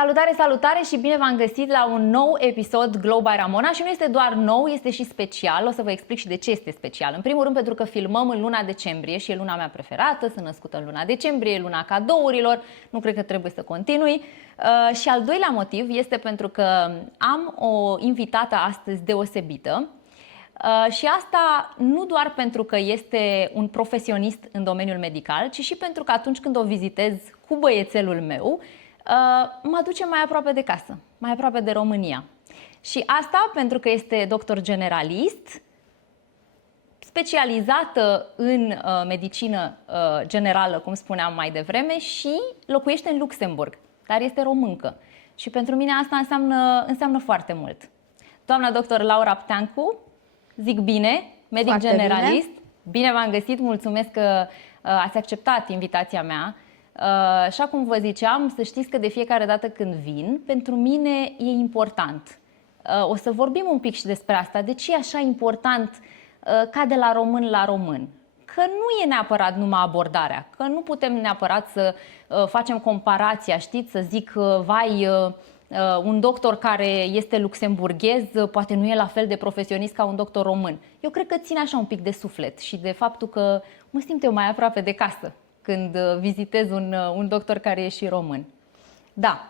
Salutare, salutare și bine v-am găsit la un nou episod Glow by Ramona și nu este doar nou, este și special. O să vă explic și de ce este special. În primul rând pentru că filmăm în luna decembrie și e luna mea preferată, sunt născută în luna decembrie, e luna cadourilor, nu cred că trebuie să continui. Și al doilea motiv este pentru că am o invitată astăzi deosebită. Și asta nu doar pentru că este un profesionist în domeniul medical, ci și pentru că atunci când o vizitez cu băiețelul meu, mă duce mai aproape de casă, mai aproape de România. Și asta pentru că este doctor generalist, specializată în medicină generală, cum spuneam mai devreme, și locuiește în Luxemburg, dar este româncă. Și pentru mine asta înseamnă foarte mult. Doamna doctor Laura Pteancu, zic bine, medic foarte generalist, bine v-am găsit, mulțumesc că ați acceptat invitația mea. Așa cum vă ziceam, să știți că de fiecare dată când vin, pentru mine e important. O să vorbim un pic și despre asta. De ce e așa important ca de la român la român? Că nu e neapărat numai abordarea, că nu putem neapărat să facem comparația, știți, să zic, vai, un doctor care este luxemburghez poate nu e la fel de profesionist ca un doctor român. Eu cred că ține așa un pic de suflet și de faptul că mă simt eu mai aproape de casă când vizitez un doctor care e și român. Da.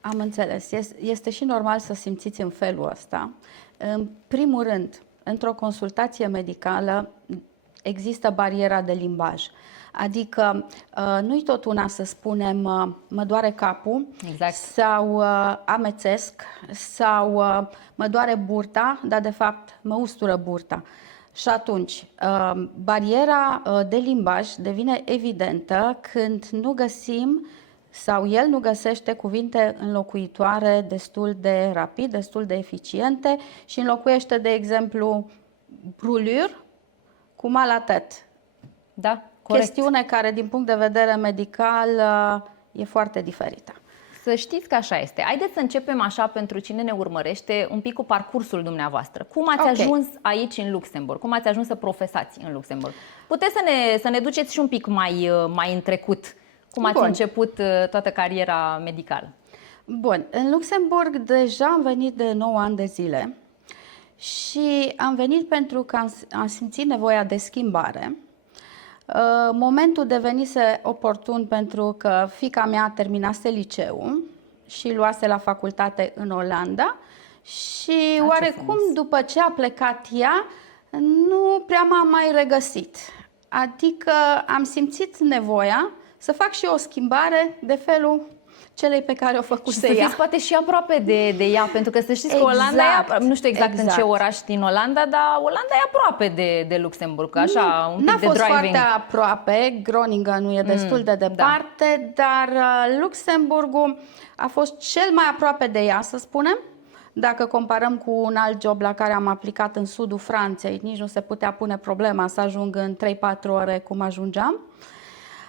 Am înțeles. Este și normal să simțiți în felul ăsta. În primul rând, într-o consultație medicală există bariera de limbaj. Adică nu-i tot una să spunem mă doare capul, exact, sau amețesc sau mă doare burta, dar de fapt mă ustură burta. Și atunci, bariera de limbaj devine evidentă când nu găsim sau el nu găsește cuvinte înlocuitoare destul de rapid, destul de eficiente și înlocuiește, de exemplu, brûlure cu mal la tête. Da, corect. Chestiune care, din punct de vedere medical, e foarte diferită. Să știți că așa este. Haideți să începem așa, pentru cine ne urmărește, un pic cu parcursul dumneavoastră. Cum ați ajuns aici în Luxemburg? Cum ați ajuns să profesați în Luxemburg? Puteți să ne duceți și un pic mai în trecut. Cum ați început toată cariera medicală? Bun, în Luxemburg deja am venit de 9 ani de zile și am venit pentru că am simțit nevoia de schimbare. Momentul devenise oportun pentru că fiica mea terminase liceul și luase la facultate în Olanda și oarecum după ce a plecat ea nu prea m-am mai regăsit. Adică am simțit nevoia să fac și o schimbare de felul celei pe care o făcuse ea. Și să fiți poate și aproape de ea, pentru că să știți că Olanda e, nu știu exact în ce oraș din Olanda, dar Olanda e aproape de Luxemburg, așa, un pic de driving. N-a fost foarte aproape, Groningen nu e destul de departe, dar Luxemburgul a fost cel mai aproape de ea, să spunem. Dacă comparăm cu un alt job la care am aplicat în sudul Franței, nici nu se putea pune problema să ajung în 3-4 ore cum ajungeam.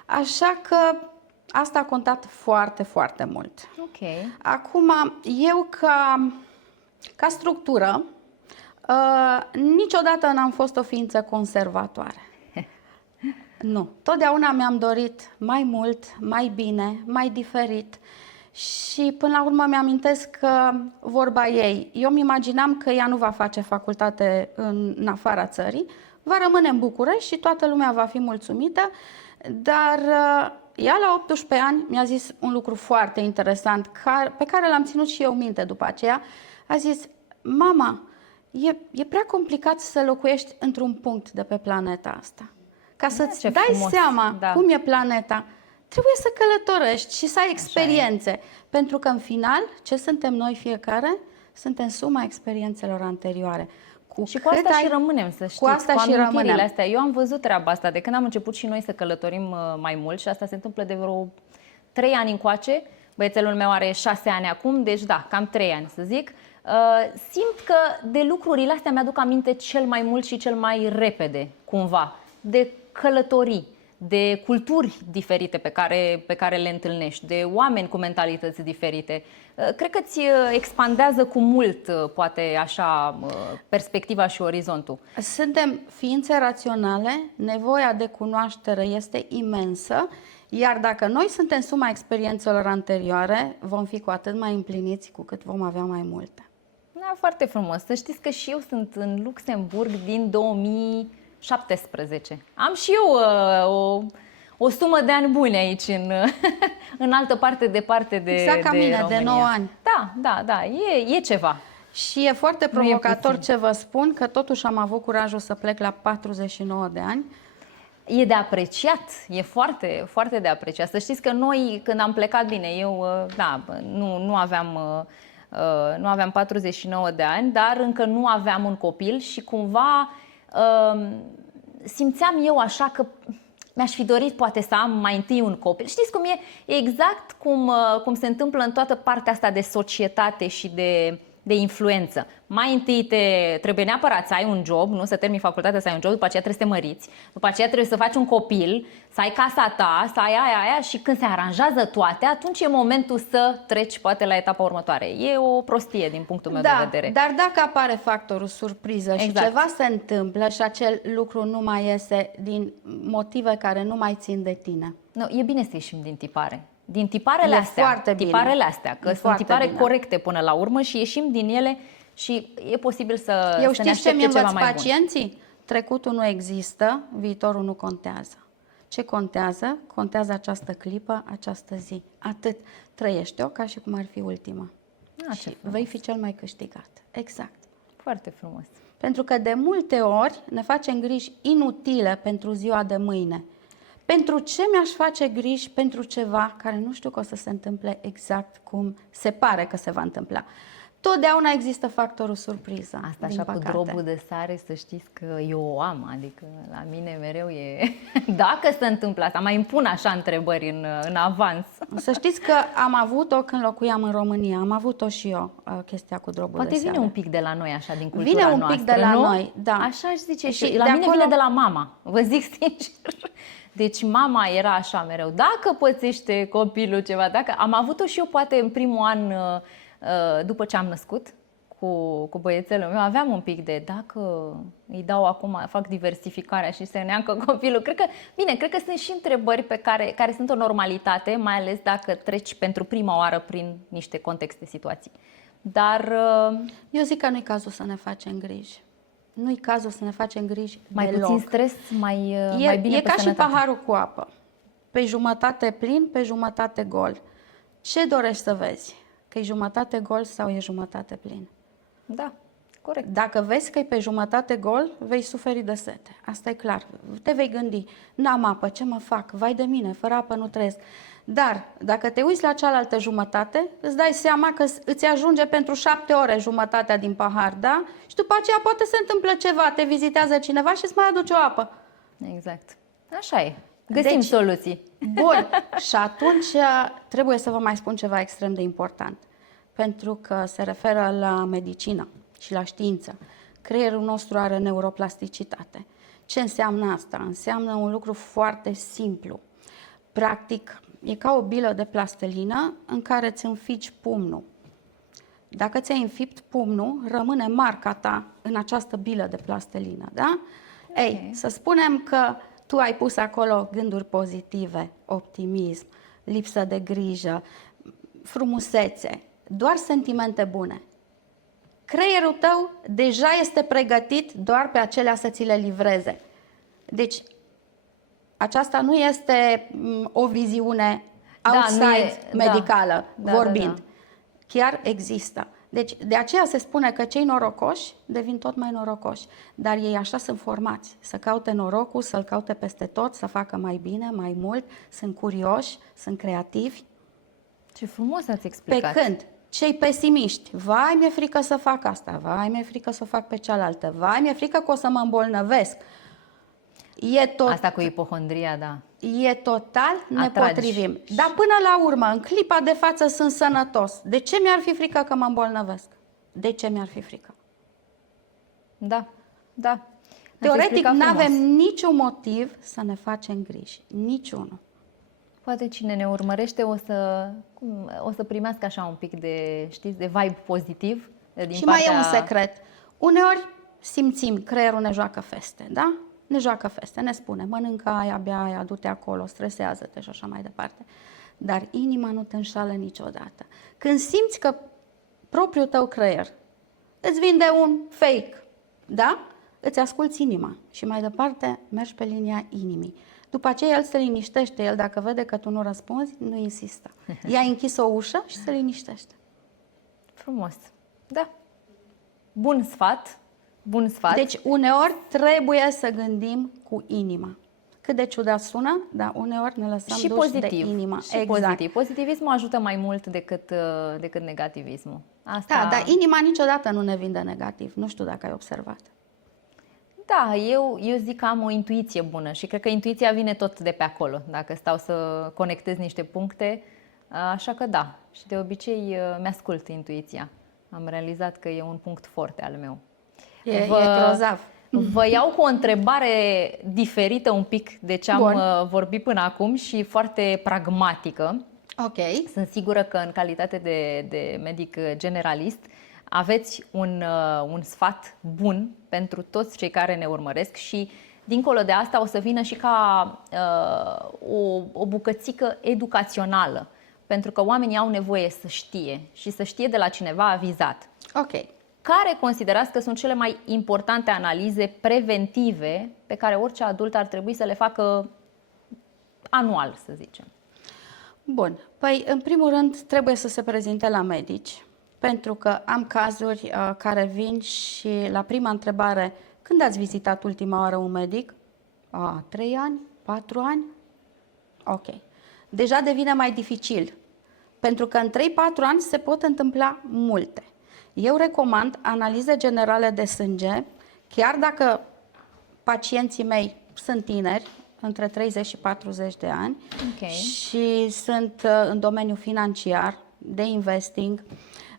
Așa că asta a contat foarte, foarte mult. Okay. Acum, eu ca structură, niciodată n-am fost o ființă conservatoare. Nu. Totdeauna mi-am dorit mai mult, mai bine, mai diferit. Și până la urmă mi-amintesc că vorba ei, eu mi imaginam că ea nu va face facultate în afara țării, va rămâne în București și toată lumea va fi mulțumită, dar ea la 18 ani mi-a zis un lucru foarte interesant pe care l-am ținut și eu minte după aceea. A zis: mama, e prea complicat să locuiești într-un punct de pe planeta asta. Ca să-ți dai seama cum e planeta, trebuie să călătorești și să ai experiențe. Pentru că în final, ce suntem noi fiecare? Suntem suma experiențelor anterioare. Și cu asta și rămânem, să știți, cu asta și rămânem. Astea. Eu am văzut treaba asta de când am început și noi să călătorim mai mult și asta se întâmplă de vreo 3 ani încoace. Băiețelul meu are 6 ani acum, deci da, cam 3 ani să zic. Simt că de lucrurile astea mi-aduc aminte cel mai mult și cel mai repede, cumva, de călătorii, de culturi diferite pe care le întâlnești, de oameni cu mentalități diferite. Cred că ți expandează cu mult, poate așa, perspectiva și orizontul. Suntem ființe raționale, nevoia de cunoaștere este imensă, Iar dacă noi suntem suma experiențelor anterioare, vom fi cu atât mai împliniți cu cât vom avea mai multe. Da, foarte frumos. Să știți că și eu sunt în Luxemburg din 2017. Am și eu o sumă de ani buni aici, în altă parte departe de Exact ca mine, România. de 9 ani. Da, e ceva. Și e foarte Nu e provocator puțin. ce vă spun, că totuși am avut curajul să plec la 49 de ani. E de apreciat, e foarte, foarte de apreciat. Să știți că noi, când am plecat, bine, eu nu aveam 49 de ani, dar încă nu aveam un copil și cumva simțeam eu așa că mi-aș fi dorit poate să am mai întâi un copil. Știți cum e? E exact cum se întâmplă în toată partea asta de societate și de influență. Mai întâi trebuie neapărat să ai un job, nu? Să termini facultatea, să ai un job, după aceea trebuie să te măriți, după aceea trebuie să faci un copil, să ai casa ta, să ai aia și când se aranjează toate, atunci e momentul să treci poate la etapa următoare. E o prostie din punctul meu de vedere. Dar dacă apare factorul surpriză și Exact. ceva se întâmplă și acel lucru nu mai iese din motive care nu mai țin de tine. Nu, e bine să ieșim din tipare. Din tiparele E astea, foarte bine. tiparele astea, că E sunt foarte tipare bine. corecte până la urmă și ieșim din ele și e posibil să Eu să ne știți ce mi aștepte ceva învăț mai bun. pacienții? Trecutul nu există, viitorul nu contează. Ce contează? Contează această clipă, această zi. Atât. Trăiește-o ca și cum ar fi ultima. Ah, ce Și frumos. vei fi cel mai câștigat. Exact. Foarte frumos. Pentru că de multe ori ne facem griji inutile pentru ziua de mâine. Pentru ce mi-aș face griji pentru ceva care nu știu că o să se întâmple exact cum se pare că se va întâmpla. Totdeauna există factorul surpriză. Asta din așa cu păcate. drobul de sare, să știți că eu o am, adică la mine mereu e... Dacă se întâmplă asta, mai îmi pun așa întrebări în avans. Să știți că am avut-o când locuiam în România, am avut-o și eu, chestia cu drobul Poate de vine seară. un pic de la noi, așa, din cultura Vine un pic noastră, de la nu? noi, da. Așa aș zice și Și la de mine acolo- vine de la mama, vă zic sincer. Deci mama era așa mereu, dacă pățește copilul ceva, dacă... Am avut-o și eu poate în primul an după ce am născut cu băiețelul meu, aveam un pic de dacă îi dau acum, fac diversificarea și se neacă copilul. Cred că sunt și întrebări care sunt o normalitate, mai ales dacă treci pentru prima oară prin niște contexte, situații. Dar Eu zic că nu-i cazul să ne facem griji. Nu-i cazul să ne facem griji mai deloc. puțin stres, mai bine E pe ca și sănătate. paharul cu apă. Pe jumătate plin, pe jumătate gol. Ce dorești să vezi? Că e jumătate gol sau e jumătate plin? Da, corect. Dacă vezi că e pe jumătate gol, vei suferi de sete. Asta e clar. Te vei gândi, n-am apă, ce mă fac? Vai de mine, fără apă nu trăiesc. Dar dacă te uiți la cealaltă jumătate, îți dai seama că îți ajunge pentru 7 ore jumătatea din pahar, da? Și după aceea poate se întâmplă ceva, te vizitează cineva și îți mai aduce o apă. Exact. Așa e. Găsim Deci- soluții. Bun, și atunci trebuie să vă mai spun ceva extrem de important, pentru că se referă la medicină și la știință. Creierul nostru are neuroplasticitate. Ce înseamnă asta? Înseamnă un lucru foarte simplu. Practic, e ca o bilă de plastelină în care îți înfici pumnul. Dacă ți-ai înfipt pumnul, rămâne marca ta în această bilă de plastelină, da? Ei, să spunem că tu ai pus acolo gânduri pozitive, optimism, lipsă de grijă, frumusețe, doar sentimente bune. Creierul tău deja este pregătit doar pe acelea să ți le livreze. Deci, aceasta nu este o viziune outside nu e- medicală, da, vorbind. da. Chiar există. Deci, de aceea se spune că cei norocoși devin tot mai norocoși. Dar ei așa sunt formați, să caute norocul, să-l caute peste tot, să facă mai bine, mai mult, sunt curioși, sunt creativi. Ce frumos ați Pe explicat. când cei pesimiști, vai, mi-e frică să fac asta, vai, mi-e frică să o fac pe cealaltă, vai, mi-e frică că o să mă îmbolnăvesc. Asta cu ipohondria, da. E total Atragi. nepotrivim. Dar până la urmă, în clipa de față sunt sănătos. De ce mi-ar fi frică că mă îmbolnăvesc? De ce mi-ar fi frică? Da, da. Ați Teoretic, explicat nu frumos. avem niciun motiv să ne facem griji. Niciunul. Poate cine ne urmărește o să primească așa un pic de, știți, de vibe pozitiv din Și partea... mai e un secret. Uneori simțim, creierul ne joacă feste, da? ne joacă feste, ne spune, mănâncă aia, bea aia, du-te acolo, stresează-te și așa mai departe. Dar inima nu te înșală niciodată. Când simți că propriul tău creier îți vinde un fake, da? Îți asculți inima și mai departe mergi pe linia inimii. După aceea el se liniștește, el dacă vede că tu nu răspunzi, nu insistă. I-a închis o ușă și se liniștește. Frumos. Da. Bun sfat. Bun sfat. Deci uneori trebuie să gândim cu inima. Cât de ciudat sună, dar uneori ne lăsăm și duși pozitiv. de inima. Și pozitiv. Pozitivismul ajută mai mult decât negativismul. Asta... Da, dar inima niciodată nu ne vinde negativ. Nu știu dacă ai observat. Da, eu zic că am o intuiție bună și cred că intuiția vine tot de pe acolo, dacă stau să conectez niște puncte, așa că da, și de obicei mi-ascult intuiția. Am realizat că e un punct forte al meu. E grozav. Vă iau cu o întrebare diferită un pic de ce am Bun. vorbit până acum și foarte pragmatică. Ok. Sunt sigură că în calitate de medic generalist aveți un sfat bun pentru toți cei care ne urmăresc și dincolo de asta o să vină și ca o bucățică educațională, pentru că oamenii au nevoie să știe și să știe de la cineva avizat. Ok. Care considerați că sunt cele mai importante analize preventive pe care orice adult ar trebui să le facă anual, să zicem? Bun. Păi, în primul rând, trebuie să se prezinte la medici, pentru că am cazuri care vin și la prima întrebare, când ați vizitat ultima oară un medic? 3 ani? 4 ani? Ok. Deja devine mai dificil, pentru că în 3-4 ani se pot întâmpla multe. Eu recomand analize generale de sânge, chiar dacă pacienții mei sunt tineri, între 30 și 40 de ani, Okay. și sunt în domeniul financiar, de investing,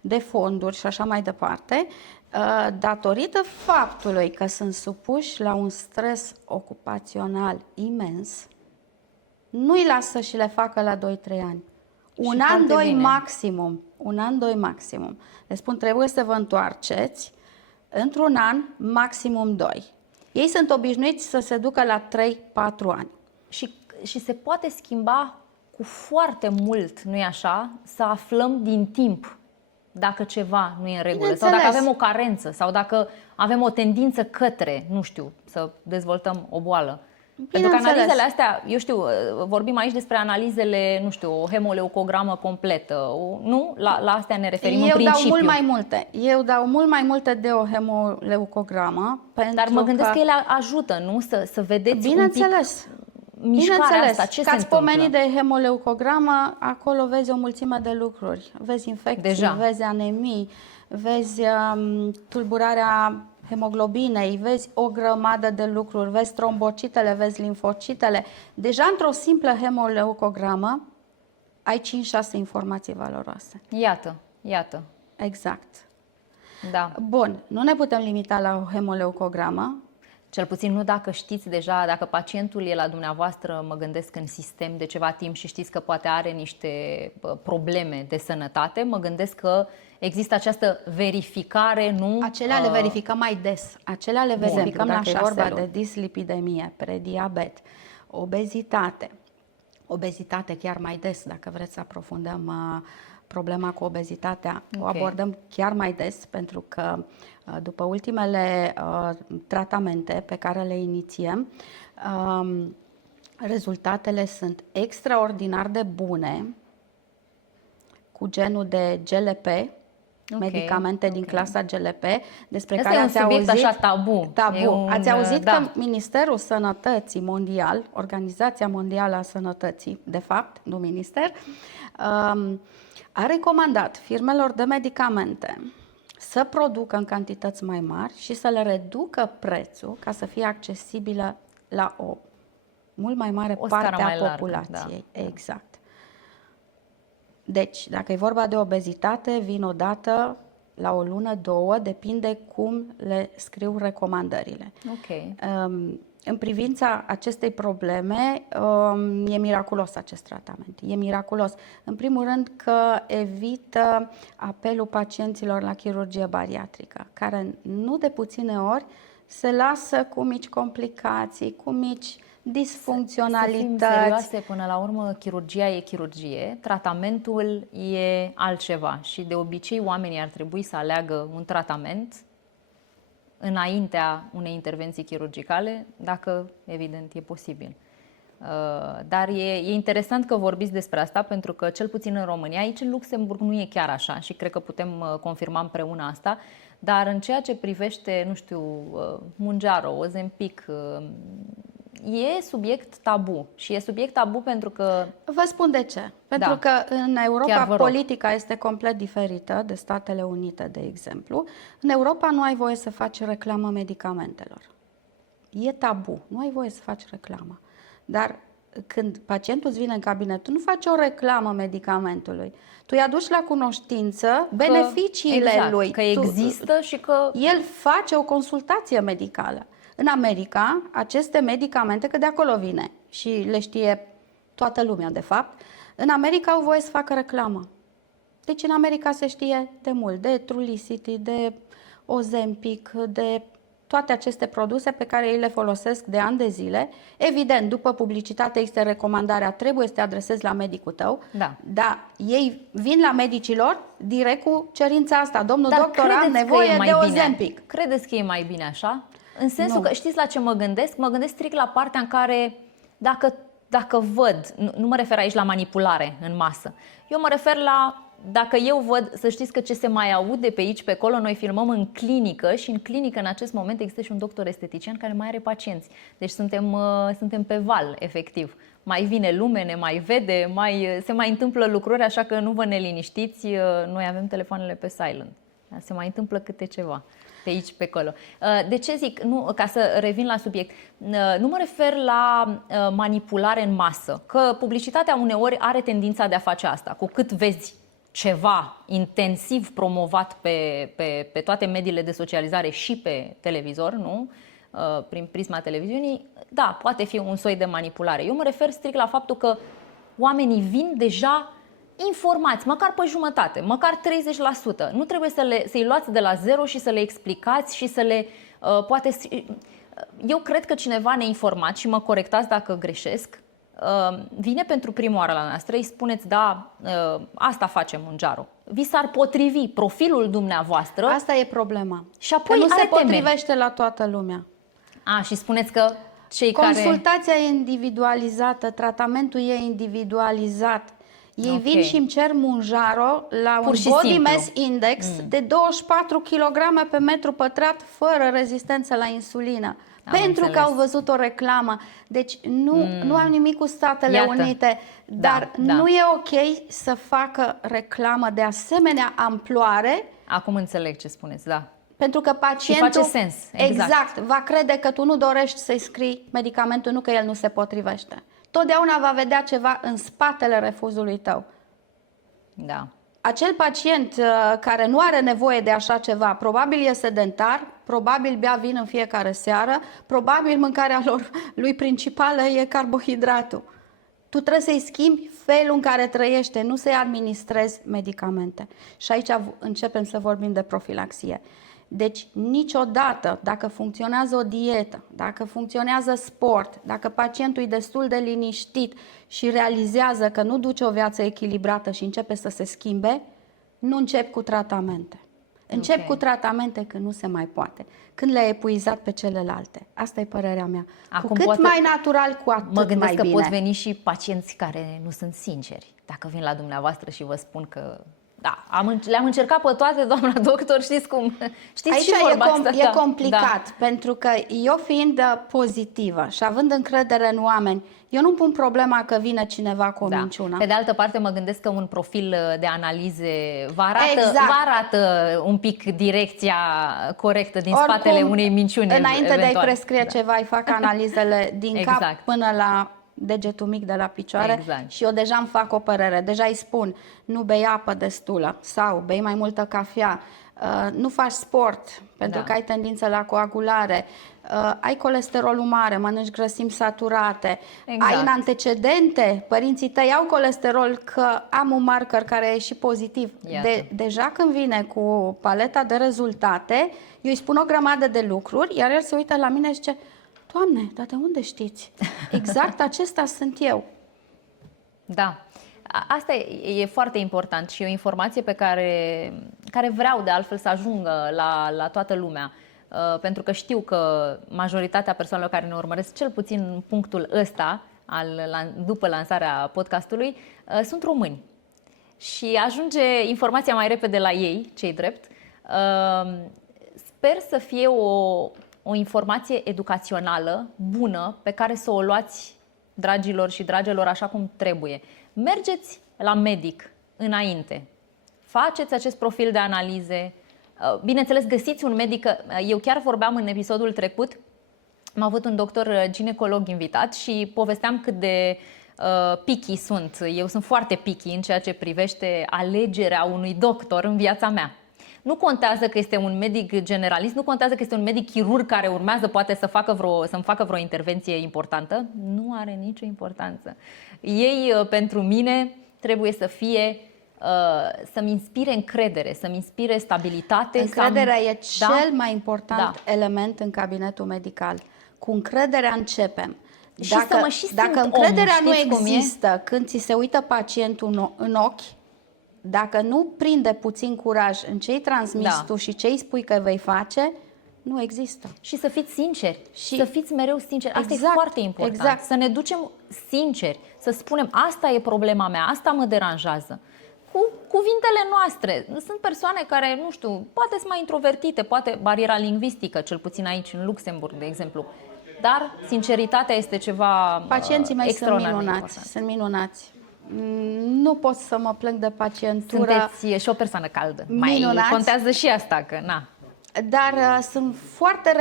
de fonduri și așa mai departe, datorită faptului că sunt supuși la un stres ocupațional imens, nu-i lasă și le facă la 2-3 ani. Un an, doi maximum. Un an, doi maximum. Le spun, trebuie să vă întoarceți într-un an, maximum 2. Ei sunt obișnuiți să se ducă la 3-4 ani. Și se poate schimba cu foarte mult, nu-i așa? Să aflăm din timp dacă ceva nu e în regulă sau dacă avem o carență sau dacă avem o tendință către, nu știu, să dezvoltăm o boală. Pentru că analizele astea, eu știu, vorbim aici despre analizele, nu știu, o hemoleucogramă completă, nu? La astea ne referim în principiu. Eu dau mult mai multe. Eu dau mult mai multe de o hemoleucogramă. Dar mă gândesc că ele ajută, nu? Să vedeți un pic mișcarea asta, ce se întâmplă. Că ați pomenit de hemoleucogramă, acolo vezi o mulțime de lucruri. Vezi infecții, deja. Vezi anemii, vezi tulburarea hemoglobinei, vezi o grămadă de lucruri, vezi trombocitele, vezi limfocitele. Deja într-o simplă hemoleucogramă ai 5-6 informații valoroase. Iată. Exact. Da. Bun, nu ne putem limita la o hemoleucogramă. Cel puțin nu dacă știți deja, dacă pacientul e la dumneavoastră, mă gândesc în sistem de ceva timp și știți că poate are niște probleme de sănătate, mă gândesc că există această verificare, nu? Acelea le verificăm mai des. Acelea le verificăm la 6 vorba luni. De dislipidemie, prediabet, obezitate. Obezitate chiar mai des, dacă vreți să aprofundăm problema cu obezitatea, o abordăm chiar mai des, pentru că după ultimele tratamente pe care le inițiem, rezultatele sunt extraordinar de bune cu genul de GLP, medicamente din clasa GLP, despre asta care ați auzit. Așa tabu. Ați auzit că Ministerul Sănătății Mondial, Organizația Mondială a Sănătății, de fapt, nu minister, a recomandat firmelor de medicamente să producă în cantități mai mari și să le reducă prețul ca să fie accesibilă la o mult mai mare parte a populației. Da. Exact. Deci, dacă e vorba de obezitate, vin o dată la o lună, 2, depinde cum le scriu recomandările. În privința acestei probleme, e miraculos acest tratament. E miraculos. În primul rând că evită apelul pacienților la chirurgie bariatrică, care nu de puține ori se lasă cu mici complicații, cu mici Să fim disfuncționalități. serioase, până la urmă chirurgia e chirurgie, tratamentul e altceva și de obicei oamenii ar trebui să aleagă un tratament înaintea unei intervenții chirurgicale, dacă evident e posibil. Dar e interesant că vorbiți despre asta, pentru că cel puțin în România, aici în Luxemburg nu e chiar așa și cred că putem confirma împreună asta, dar în ceea ce privește, nu știu, Mounjaro, Ozempic, e subiect tabu și e subiect tabu pentru că Vă spun de ce. Pentru Da. că în Chiar Europa vă rog. politica este complet diferită de Statele Unite, de exemplu. În Europa nu ai voie să faci reclamă medicamentelor. E tabu, nu ai voie să faci reclamă. Dar când pacientul îți vine în cabinet, tu nu faci o reclamă medicamentului. Tu îi aduci la cunoștință beneficiile exact, lui. că există și că El face o consultație medicală. În America, aceste medicamente, că de acolo vine și le știe toată lumea, de fapt, în America au voie să facă reclamă. Deci în America se știe de mult, de Trulicity, de Ozempic, de toate aceste produse pe care ei le folosesc de ani de zile. Evident, după publicitate există recomandarea, trebuie să te adresezi la medicul tău, Da. dar ei vin la medicilor direct cu cerința asta. Domnul Dar doctor, am credeți că e nevoie mai de bine? Ozempic. Credeți că e mai bine așa? În sensul Nu. că știți la ce mă gândesc? Mă gândesc strict la partea în care dacă văd, nu mă refer aici la manipulare în masă, eu mă refer la dacă eu văd, să știți că ce se mai aude pe aici, pe acolo, noi filmăm în clinică și în clinică în acest moment există și un doctor estetician care mai are pacienți. Deci suntem pe val, efectiv. Mai vine lume, ne mai vede, se mai întâmplă lucruri, așa că nu vă neliniștiți, noi avem telefoanele pe silent. Se mai întâmplă câte ceva pe aici, pe acolo. De ce zic? Nu, ca să revin la subiect, nu mă refer la manipulare în masă, că publicitatea uneori are tendința de a face asta. Cu cât vezi ceva intensiv promovat pe toate mediile de socializare și pe televizor, nu? Prin prisma televiziunii, da, poate fi un soi de manipulare. Eu mă refer strict la faptul că oamenii vin deja informați, măcar pe jumătate, măcar 30%. Nu trebuie să-i luați de la zero și să le explicați și să le... Eu cred că cineva neinformat, și mă corectați dacă greșesc, vine pentru prima oară la noastră, îi spuneți, da, asta face Mounjaro. Vi s-ar potrivi profilul dumneavoastră. Asta e problema. Și apoi că nu se are temeri. potrivește la toată lumea. Și spuneți că cei care... Consultația e individualizată, tratamentul e individualizat. Ei vin și îmi cer Mounjaro la Pur un și body simplu. mass index de 24 kg pe metru pătrat fără rezistență la insulină. Pentru că au văzut o reclamă. Deci nu am nimic cu Statele Iată. Unite, dar Da. nu e ok să facă reclamă de asemenea amploare. Acum înțeleg ce spuneți, da. Pentru că pacientul face sens, exact. va crede că tu nu dorești să-i scrii medicamentul, nu că el nu se potrivește. Totdeauna va vedea ceva în spatele refuzului tău. Da. Acel pacient care nu are nevoie de așa ceva, probabil e sedentar, probabil bea vin în fiecare seară, probabil mâncarea lui principală e carbohidratul. Tu trebuie să-i schimbi felul în care trăiește, nu să-i administrezi medicamente. Și aici începem să vorbim de profilaxie. Deci niciodată, dacă funcționează o dietă, dacă funcționează sport, dacă pacientul e destul de liniștit și realizează că nu duce o viață echilibrată și începe să se schimbe, nu încep cu tratamente. Încep cu tratamente când nu se mai poate, când le-ai epuizat pe celelalte. Asta e părerea mea. Acum cu cât mai natural, cu atât mă gândesc mai că bine. pot veni și pacienți care nu sunt sinceri. Dacă vin la dumneavoastră și vă spun că da, le-am încercat pe toate, doamna doctor, știți cum? Știți Aici și vorba asta, e da. complicat, pentru că eu fiind pozitivă și având încredere în oameni, eu nu pun problema că vine cineva cu o minciună. Pe de altă parte, mă gândesc că un profil de analize vă arată un pic direcția corectă din spatele unei minciuni. Înainte eventual. de a-i prescrie ceva, îi fac analizele din cap până la degetul mic de la picioare Exact. și eu deja îmi fac o părere. Deja îi spun, nu bei apă destulă sau bei mai multă cafea, nu faci sport pentru că ai tendință la coagulare, ai colesterolul mare, mănânci grăsimi saturate, Exact. ai în antecedente, părinții tăi au colesterol, că am un marker care e și pozitiv. Deja când vine cu paleta de rezultate, eu îi spun o grămadă de lucruri, iar el se uită la mine și zice, Doamne, dar de unde știți? Exact acesta sunt eu. Da. Asta e foarte important și e o informație pe care vreau de altfel să ajungă la toată lumea. Pentru că știu că majoritatea persoanelor care ne urmăresc, cel puțin în punctul ăsta, după lansarea podcastului, sunt români. Și ajunge informația mai repede la ei, cei drept. Sper să fie o informație educațională, bună, pe care să o luați, dragilor și dragelor, așa cum trebuie. Mergeți la medic înainte. Faceți acest profil de analize. Bineînțeles, găsiți un medic. Eu chiar vorbeam în episodul trecut, am avut un doctor ginecolog invitat și povesteam cât de picky sunt. Eu sunt foarte picky în ceea ce privește alegerea unui doctor în viața mea. Nu contează că este un medic generalist, nu contează că este un medic chirurg care urmează poate să-mi facă vreo intervenție importantă. Nu are nicio importanță. Ei, pentru mine, trebuie să fie, să-mi inspire încredere, să-mi inspire stabilitate. Încrederea e cel mai important element în cabinetul medical. Cu încrederea începem. Și să mă și dacă încrederea nu există când ți se uită pacientul în ochi, dacă nu prinde puțin curaj în ce-i transmiți tu și ce-i spui că vei face, nu există. Și să fiți sinceri, să fiți mereu sinceri. Asta e foarte important. Exact. Să ne ducem sinceri, să spunem asta e problema mea, asta mă deranjează. Cu cuvintele noastre. Sunt persoane care, nu știu, poate sunt mai introvertite, poate bariera lingvistică, cel puțin aici în Luxemburg, de exemplu. Dar sinceritatea este ceva pacienții mei sunt minunați, important. sunt minunați. Nu pot să mă plâng de pacientură. Sunteți și o persoană caldă. Minunați. Mai contează și asta, că na. Dar sunt foarte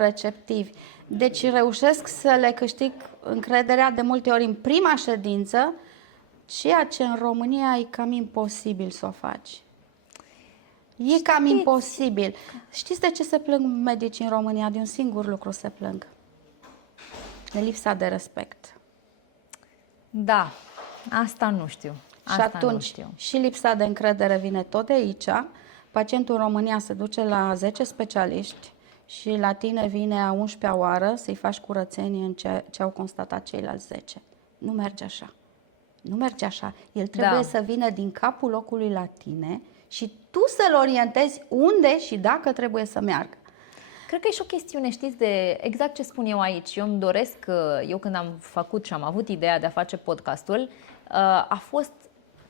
receptivi. Deci reușesc să le câștig încrederea de multe ori în prima ședință, ceea ce în România e cam imposibil să o faci. E cam imposibil. Știți de ce se plâng medicii în România? De un singur lucru se plâng. De lipsa de respect. Da, asta nu știu. Și atunci și lipsa de încredere vine tot de aici. Pacientul în România se duce la 10 specialiști și la tine vine a 11-a oară să-i faci curățenie în ce au constatat ceilalți 10. Nu merge așa. Nu merge așa. El trebuie să vină din capul locului la tine și tu să-l orientezi unde și dacă trebuie să meargă. Cred că e și o chestiune, știți, de exact ce spun eu aici. Eu îmi doresc, eu când am făcut și am avut ideea de a face podcastul, a fost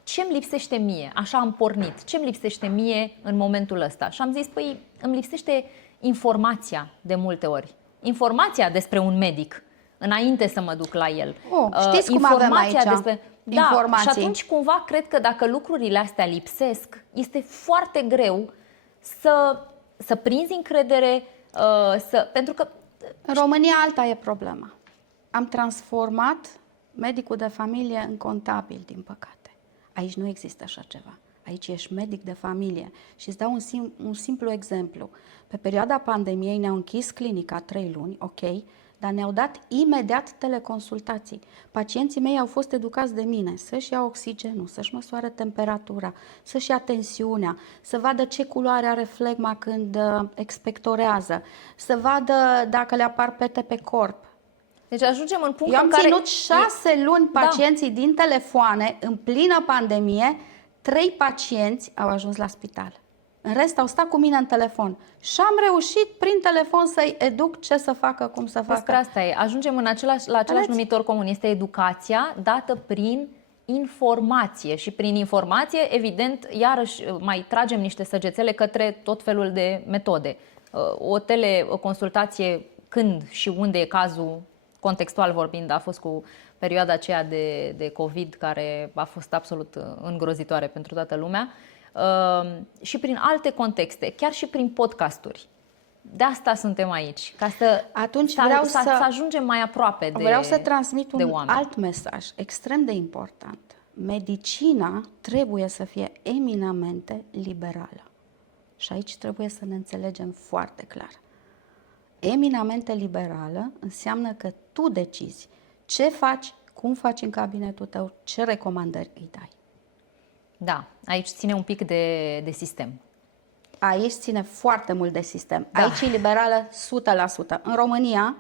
ce-mi lipsește mie. Așa am pornit. Ce-mi lipsește mie în momentul ăsta? Și am zis, păi, îmi lipsește informația de multe ori. Informația despre un medic, înainte să mă duc la el. Știți cum avem aici? Și atunci cumva cred că dacă lucrurile astea lipsesc, este foarte greu să prinzi încredere, pentru că... În România alta e problema. Am transformat medicul de familie în contabil, din păcate. Aici nu există așa ceva. Aici ești medic de familie. Și îți dau un simplu exemplu. Pe perioada pandemiei ne-au închis clinica 3 luni, ok, dar ne-au dat imediat teleconsultații. Pacienții mei au fost educați de mine să-și ia oxigenul, să-și măsoare temperatura, să-și ia tensiunea, să vadă ce culoare are flegma când expectorează, să vadă dacă le apar pete pe corp. Deci ajungem în punctul Eu am în care... ținut 6 luni pacienții din telefoane, în plină pandemie, 3 pacienți au ajuns la spital. În rest au stat cu mine în telefon și am reușit prin telefon să-i educ ce să facă, cum să facă. Despre asta e. Ajungem la același numitor comun. Este educația dată prin informație și prin informație, evident, iarăși mai tragem niște săgețele către tot felul de metode. O teleconsultație când și unde e cazul, contextual vorbind, a fost cu perioada aceea de COVID, care a fost absolut îngrozitoare pentru toată lumea, și prin alte contexte, chiar și prin podcasturi. de asta suntem aici, ca să, Atunci să ajungem mai aproape de Vreau să transmit un oameni. alt mesaj extrem de important. Medicina trebuie să fie eminamente liberală. Și aici trebuie să ne înțelegem foarte clar. Eminamente liberală înseamnă că tu decizi ce faci, cum faci în cabinetul tău, ce recomandări îi dai. Da, aici ține un pic de sistem. Aici ține foarte mult de sistem. Da. Aici e liberală 100%. În România,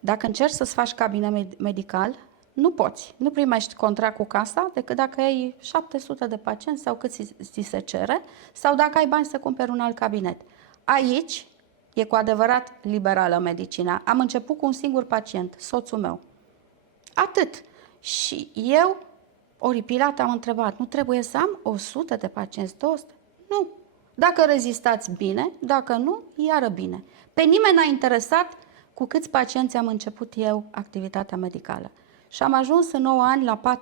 dacă încerci să-ți faci cabinet medical, nu poți. Nu primești contract cu casa decât dacă ai 700 de pacienți sau cât ți se cere, sau dacă ai bani să cumperi un alt cabinet. Aici e cu adevărat liberală medicina. Am început cu un singur pacient, soțul meu. Atât. Și eu, oripilat, am întrebat, nu trebuie să am 100 de pacienți, 200? Nu. Dacă rezistați, bine, dacă nu, iară bine. Pe nimeni n-a interesat cu câți pacienți am început eu activitatea medicală. Și am ajuns în 9 ani la 4.000,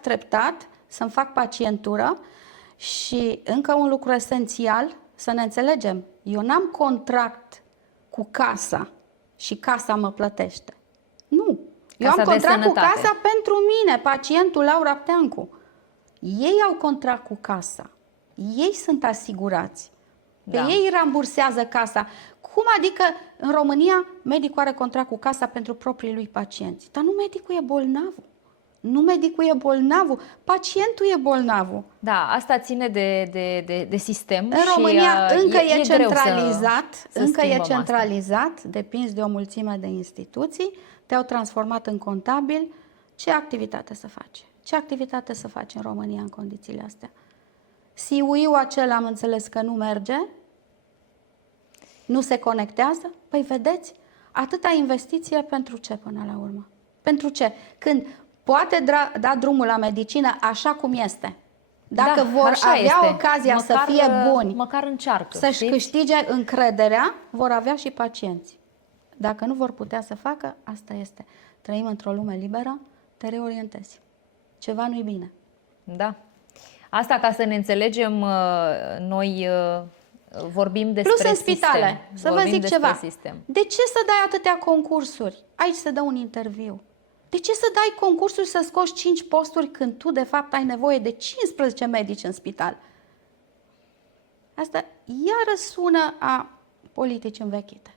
treptat, să-mi fac pacientură și încă un lucru esențial, să ne înțelegem, eu n-am contract cu casa și casa mă plătește. Nu. Eu am contract cu casa pentru mine, pacientul Laura Pteancu. Ei au contract cu casa. Ei sunt asigurați. Pe ei rambursează casa. Cum adică în România medicul are contract cu casa pentru proprii lui pacienți? Dar nu medicul e bolnavul. Nu medicul e bolnavul, pacientul e bolnavul. Da, asta ține de sistem. În România încă e centralizat, depinzi de o mulțime de instituții, te-au transformat în contabil. Ce activitate să faci? Ce activitate să faci în România în condițiile astea? SIUI-ul acela am înțeles că nu merge, nu se conectează. Păi vedeți, atâta investiție pentru ce până la urmă? Pentru ce? Când poate da drumul la medicină așa cum este. Dacă vor avea ocazia să fie buni, măcar încearcă, să-și câștige încrederea, vor avea și pacienți. Dacă nu vor putea să facă, asta este. Trăim într-o lume liberă, te reorientezi. Ceva nu-i bine. Da. Asta, ca să ne înțelegem, noi vorbim despre plus în spitale, să vă zic ceva. Sistem. De ce să dai atâtea concursuri? Aici se dă un interviu. De ce să dai concursuri să scoți 5 posturi când tu, de fapt, ai nevoie de 15 medici în spital? Asta iară sună a politici învechite.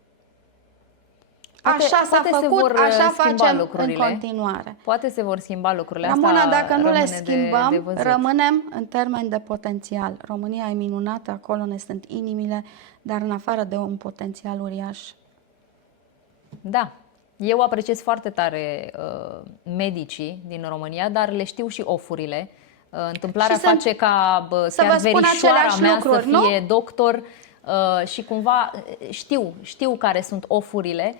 Așa s-a făcut, așa facem lucrurile în continuare. Poate se vor schimba lucrurile. Ramona, dacă nu le schimbăm, rămânem în termen de potențial. România e minunată, acolo ne sunt inimile, dar în afară de un potențial uriaș. Da. Eu apreciez foarte tare medicii din România, dar le știu și ofurile. Întâmplarea face ca chiar verișoara mea să fie doctor și cumva știu care sunt ofurile.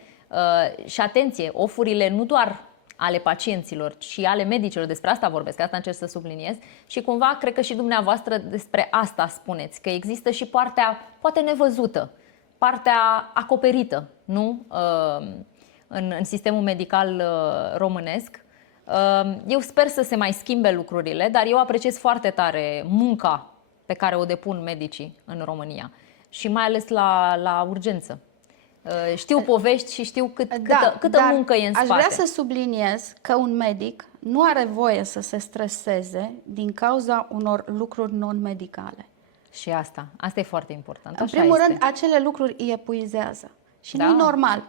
Și atenție, ofurile nu doar ale pacienților, ci și ale medicilor, despre asta vorbesc, asta încerc să subliniez și cumva cred că și dumneavoastră despre asta spuneți, că există și partea poate nevăzută, partea acoperită, nu? În sistemul medical românesc. Eu sper să se mai schimbe lucrurile, dar eu apreciez foarte tare munca pe care o depun medicii în România și mai ales la urgență. Știu povești și știu câtă muncă e în spate. Aș vrea să subliniez că un medic nu are voie să se streseze din cauza unor lucruri non-medicale. Și asta e foarte important. În primul rând, acele lucruri îi epuizează. Și nu e normal.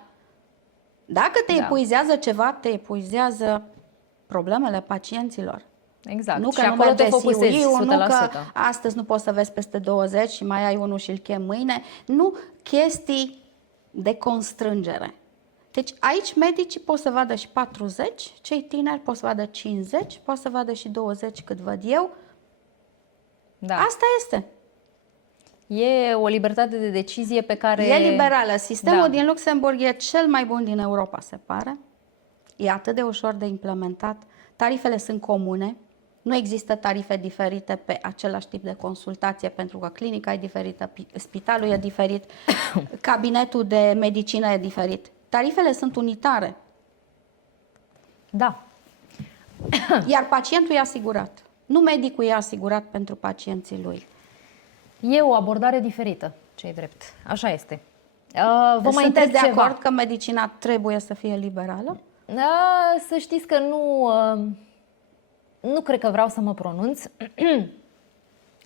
Dacă te epuizează ceva, te epuizează problemele pacienților. Exact. Nu că și nu acolo te merge focusezi 100%. Nu că astăzi nu poți să vezi peste 20 și mai ai unul și îl chem mâine. Nu, chestii de constrângere. Deci aici medicii pot să vadă și 40, cei tineri pot să vadă 50, pot să vadă și 20 cât văd eu. Da. Asta este. E o libertate de decizie pe care... E liberală. Sistemul din Luxemburg e cel mai bun din Europa, se pare. E atât de ușor de implementat. Tarifele sunt comune. Nu există tarife diferite pe același tip de consultație, pentru că clinica e diferită, spitalul e diferit, cabinetul de medicină e diferit. Tarifele sunt unitare. Da. Iar pacientul e asigurat. Nu medicul e asigurat pentru pacienții lui. E o abordare diferită. Ce-i drept. Așa este. Vă mai Sunteți întreb de ceva. acord că medicina trebuie să fie liberală? Să știți că nu cred că vreau să mă pronunț.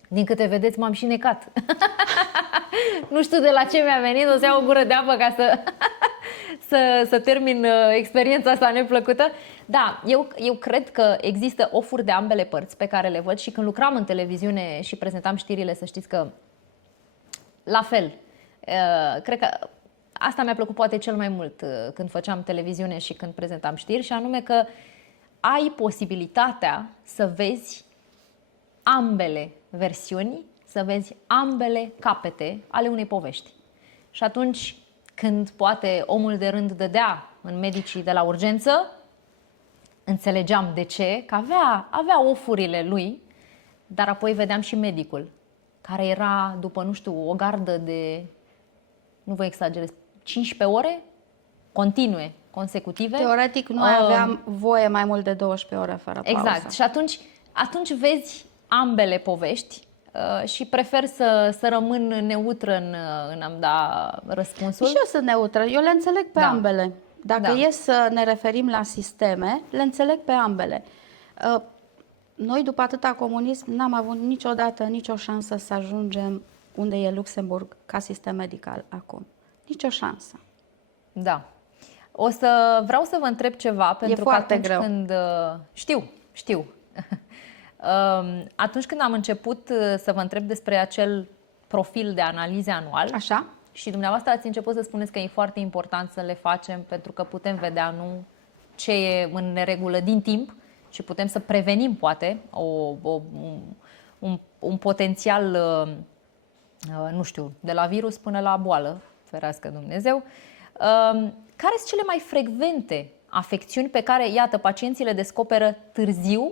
Din câte vedeți, m-am și necat. Nu știu de la ce mi-a venit, o să iau o gură de apă ca să termin experiența asta neplăcută. Da, eu cred că există ofuri de ambele părți pe care le văd și când lucram în televiziune și prezentam știrile, să știți că la fel. Cred că asta mi-a plăcut poate cel mai mult când făceam televiziune și când prezentam știri, și anume că ai posibilitatea să vezi ambele versiuni, să vezi ambele capete ale unei povești. Și atunci când poate omul de rând dădea în medicii de la urgență, înțelegeam de ce, că avea ofurile lui, dar apoi vedeam și medicul, care era după, nu știu, o gardă de, nu vă exagerez, 15 ore continue, consecutive. Teoretic nu mai aveam voie mai mult de 12 ore fără pauză. Exact. Și atunci vezi ambele povești și prefer să rămân neutră în a-mi da răspunsul. Și eu sunt neutră, eu le înțeleg pe ambele. Dacă e să ne referim la sisteme, le înțeleg pe ambele. Noi, după atâta comunism, n-am avut niciodată nicio șansă să ajungem unde e Luxemburg ca sistem medical acum. Nicio șansă. Da. Vreau să vă întreb ceva, pentru că atunci greu. când... Știu. Atunci când am început să vă întreb despre acel profil de analize anual, Așa? și dumneavoastră ați început să spuneți că e foarte important să le facem pentru că putem vedea ce e în neregulă din timp și putem să prevenim poate un potențial, nu știu, de la virus până la boală, ferească Dumnezeu. Care sunt cele mai frecvente afecțiuni pe care, iată, pacienții le descoperă târziu,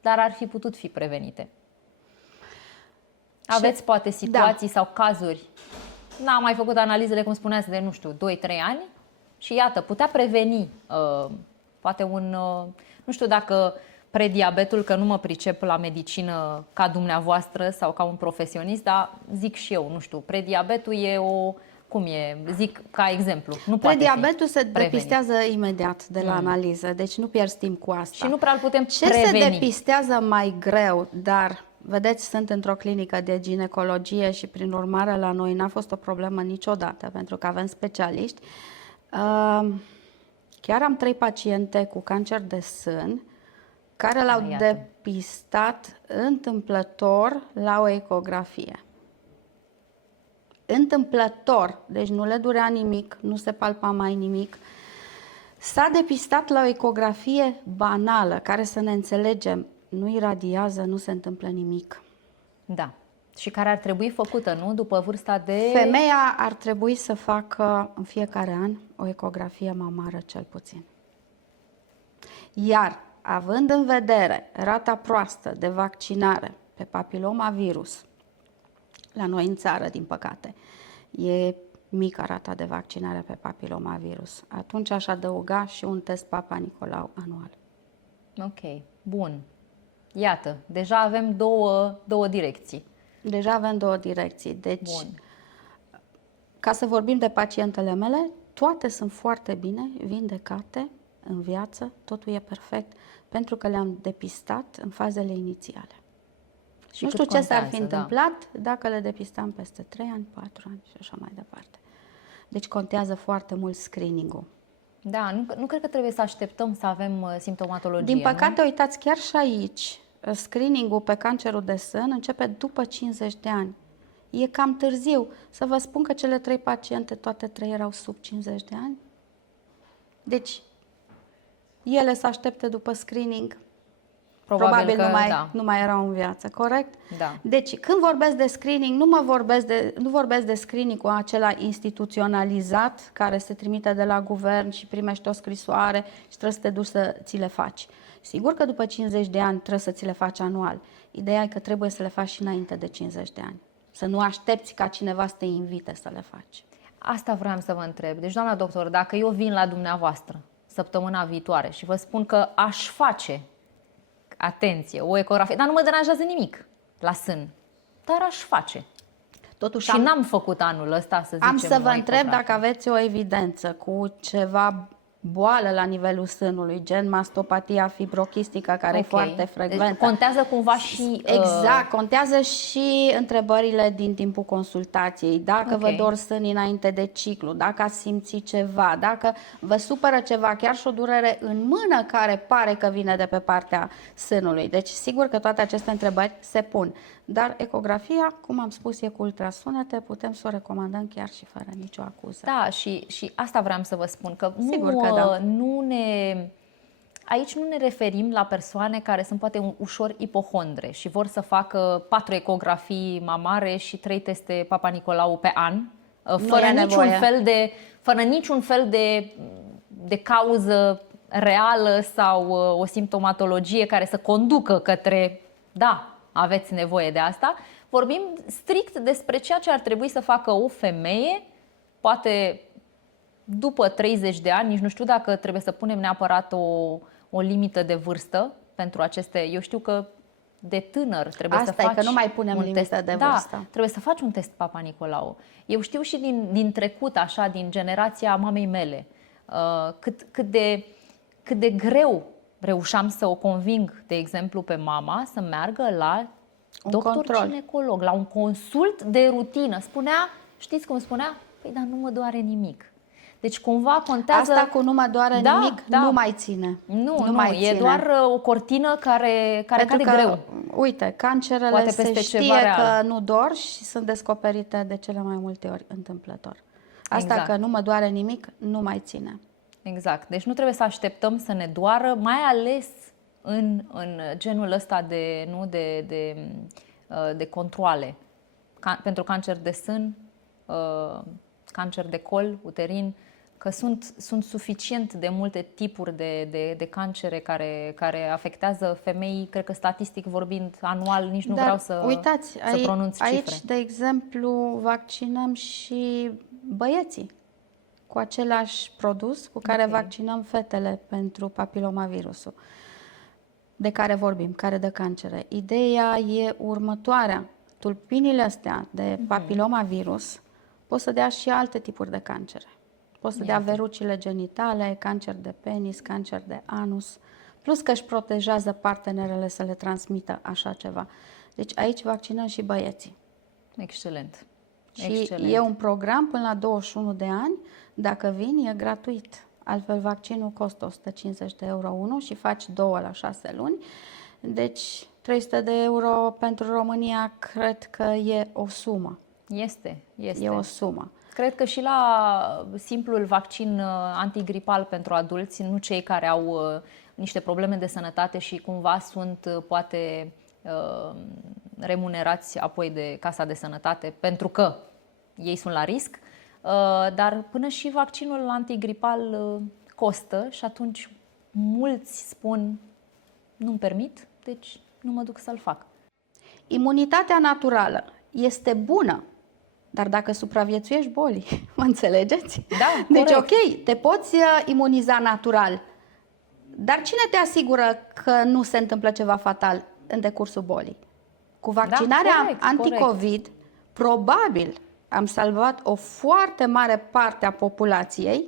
dar ar fi putut fi prevenite? Aveți poate situații sau cazuri? N-am mai făcut analizele, cum spuneați, de, nu știu, 2-3 ani și iată, putea preveni poate nu știu dacă prediabetul, că nu mă pricep la medicină ca dumneavoastră sau ca un profesionist, dar zic și eu, nu știu, prediabetul e cum e? Zic ca exemplu. Prediabetul se depistează imediat de la analiză, deci nu pierzi timp cu asta. Și nu prea îl putem preveni. Ce se depistează mai greu, dar vedeți, sunt într-o clinică de ginecologie și prin urmare la noi n-a fost o problemă niciodată, pentru că avem specialiști. Chiar am 3 paciente cu cancer de sân care l-au depistat întâmplător la o ecografie. Întâmplător, deci nu le durea nimic, nu se palpa mai nimic. S-a depistat la o ecografie banală, care, să ne înțelegem, nu iradiază, nu se întâmplă nimic. Da. Și care ar trebui făcută, nu? După vârsta de... Femeia ar trebui să facă în fiecare an o ecografie mamară cel puțin. Iar, având în vedere rata proastă de vaccinare pe papilomavirus, la noi în țară, din păcate, e mică rata de vaccinare pe papilomavirus. Atunci aș adăuga și un test Papa Nicolau anual. Ok, bun. Iată, deja avem două direcții. Deja avem 2 direcții. Deci, bun. Ca să vorbim de pacientele mele, toate sunt foarte bine vindecate în viață, totul e perfect, pentru că le-am depistat în fazele inițiale. Și nu știu ce s-ar fi întâmplat dacă le depistam peste 3 ani, 4 ani și așa mai departe. Deci contează foarte mult screening-ul. Da, nu cred că trebuie să așteptăm să avem simptomatologie. Din păcate, uitați, chiar și aici, screening-ul pe cancerul de sân începe după 50 de ani. E cam târziu. Să vă spun că cele 3 paciente, toate 3 erau sub 50 de ani. Deci, ele să aștepte după screening, probabil nu mai erau în viață, corect? Da. Deci, când vorbesc de screening, nu vorbesc de screening cu acela instituționalizat, care se trimite de la guvern și primești o scrisoare și trebuie să te duci să ți le faci. Sigur că după 50 de ani trebuie să ți le faci anual. Ideea e că trebuie să le faci și înainte de 50 de ani. Să nu aștepți ca cineva să te invite să le faci. Asta vreau să vă întreb. Deci, doamna doctor, dacă eu vin la dumneavoastră săptămâna viitoare și vă spun că aș face, atenție, o ecografie, dar nu mă deranjează nimic la sân, dar aș face. Totuși Și n-am făcut anul ăsta, să zicem, am să vă o întreb ecografie. dacă aveți o evidență cu ceva boală la nivelul sânului, gen mastopatia fibrochistică, care e Ok. foarte Deci frecventă. contează cumva și... Exact, contează și întrebările din timpul consultației. Dacă Ok. vă dor sânii înainte de ciclu, dacă ați simțit ceva, dacă vă supără ceva, chiar și o durere în mână care pare că vine de pe partea sânului. Deci sigur că toate aceste întrebări se pun. Dar ecografia, cum am spus, e cu ultrasunete, putem să o recomandăm chiar și fără nicio acuză. Da, și asta vreau să vă spun, că, Sigur că da. aici nu ne referim la persoane care sunt poate ușor ipohondre și vor să facă 4 ecografii mamare și 3 teste Papa Nicolau pe an, fără niciun fel de cauză reală sau o simptomatologie care să conducă către, da, aveți nevoie de asta. Vorbim strict despre ceea ce ar trebui să facă o femeie, poate după 30 de ani, nici nu știu dacă trebuie să punem neapărat o limită de vârstă pentru aceste. Eu știu că de tânăr trebuie Asta să faci că nu mai punem un limită test. de Da, vârstă. trebuie să faci un test Papa Nicolau. Eu știu și din trecut, așa, din generația mamei mele, cât de greu reușeam să o conving, de exemplu, pe mama să meargă la Un doctor control. ginecolog, la un consult de rutină. Spunea, știți cum spunea? Păi, dar nu mă doare nimic. Deci cumva contează... Asta cu nu mă doare nimic nu mai ține. Nu, mai e ține. doar o cortină care cade greu. Uite, cancerele Poate se peste știe ceva că real. nu dor și sunt descoperite de cele mai multe ori întâmplător. Asta Exact. că nu mă doare nimic nu mai ține. Exact. Deci nu trebuie să așteptăm să ne doară, mai ales în genul ăsta de controale. Pentru cancer de sân, cancer de col uterin, că sunt suficient de multe tipuri de cancere care afectează femei, cred că statistic vorbind, anual, nici nu Dar vreau să uitați, să pronunț cifre. aici, de exemplu, vaccinăm și băieții cu același produs cu care Ok. vaccinăm fetele pentru papilomavirusul de care vorbim, care dă cancere. Ideea e următoarea. Tulpinile astea de papilomavirus pot să dea și alte tipuri de cancere. Pot să dea verrucile genitale, cancer de penis, cancer de anus, plus că își protejează partenerele să le transmită așa ceva. Deci aici vaccinăm și băieții. Excelent. Și Excelent. e un program până la 21 de ani, dacă vin, e gratuit. Altfel, vaccinul costă 150 de euro unul și faci 2 la 6 luni. Deci, 300 de euro pentru România, cred că e o sumă. Este. E o sumă. Cred că și la simplul vaccin antigripal pentru adulți, nu cei care au niște probleme de sănătate și cumva sunt poate remunerați apoi de Casa de Sănătate pentru că ei sunt la risc, dar până și vaccinul antigripal costă și atunci mulți spun nu-mi permit, deci nu mă duc să-l fac. Imunitatea naturală este bună, dar dacă supraviețuiești bolii, mă înțelegeți? Da, Deci, corect. ok, te poți imuniza natural, dar cine te asigură că nu se întâmplă ceva fatal în decursul bolii? Cu vaccinarea corect, anticovid, probabil am salvat o foarte mare parte a populației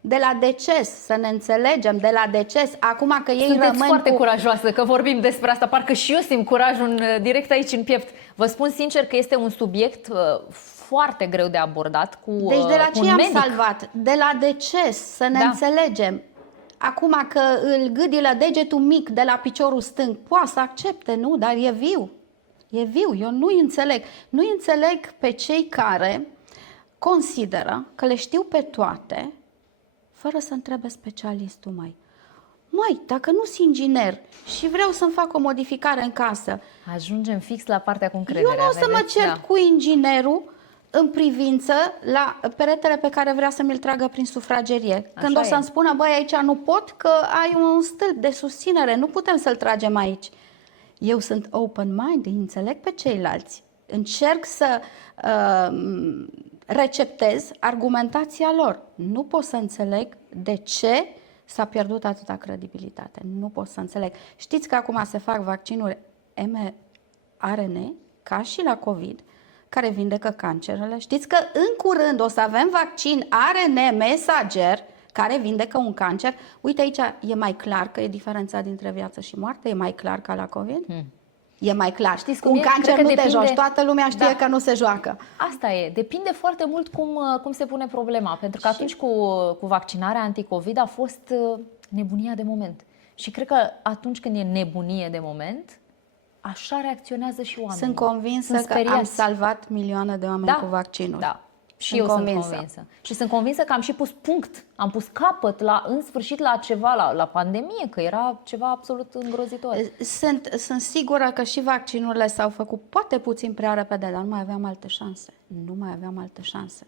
de la deces, să ne înțelegem, de la deces. Acum că ei Sunteți rămân foarte cu... curajoasă că vorbim despre asta, parcă și eu simt curajul direct aici în piept. Vă spun sincer că este un subiect foarte greu de abordat cu Deci de la cu ce un am medic. salvat? De la deces, să ne Da. înțelegem. Acum că îl gâdi la degetul mic de la piciorul stâng, poate să accepte, nu? Dar e viu. E viu. Eu nu înțeleg. Nu înțeleg pe cei care consideră că le știu pe toate fără să întrebe specialistul, Măi, dacă nu sunt inginer și vreau să-mi fac o modificare în casă, Ajungem fix la partea cu încredere. eu nu o să mă vedeți? cert cu inginerul în privință la peretele pe care vrea să mi-l tragă prin sufragerie. Când Așa o să-mi e. spună, băi, aici nu pot, că ai un stâlp de susținere, nu putem să-l tragem aici. Eu sunt open-mind, îi înțeleg pe ceilalți. Încerc să receptez argumentația lor. Nu pot să înțeleg de ce s-a pierdut atâta credibilitate. Nu pot să înțeleg. Știți că acum se fac vaccinuri mRNA, ca și la COVID, care vindecă cancerele. Știți că în curând o să avem vaccin ARN mesager care vindecă un cancer. Uite aici, e mai clar că e diferența dintre viață și moarte? E mai clar ca la COVID? E mai clar. Știți cum un e? cancer Cred nu că te depinde- joci, toată lumea știe Da. că nu se joacă. Asta e. Depinde foarte mult cum se pune problema. Pentru că atunci cu vaccinarea anticovid a fost nebunia de moment. Și cred că atunci când e nebunie de moment, așa reacționează și oamenii. Sunt convinsă Sunt că am speriați. salvat milioane de oameni cu vaccinul. Da. Și Sunt eu convinsă. sunt convinsă. Și sunt convinsă că am și pus punct. Am pus capăt în sfârșit la ceva, la pandemie, că era ceva absolut îngrozitor. Sunt sigură că și vaccinurile s-au făcut poate puțin prea repede, dar nu mai aveam alte șanse. Nu mai aveam alte șanse.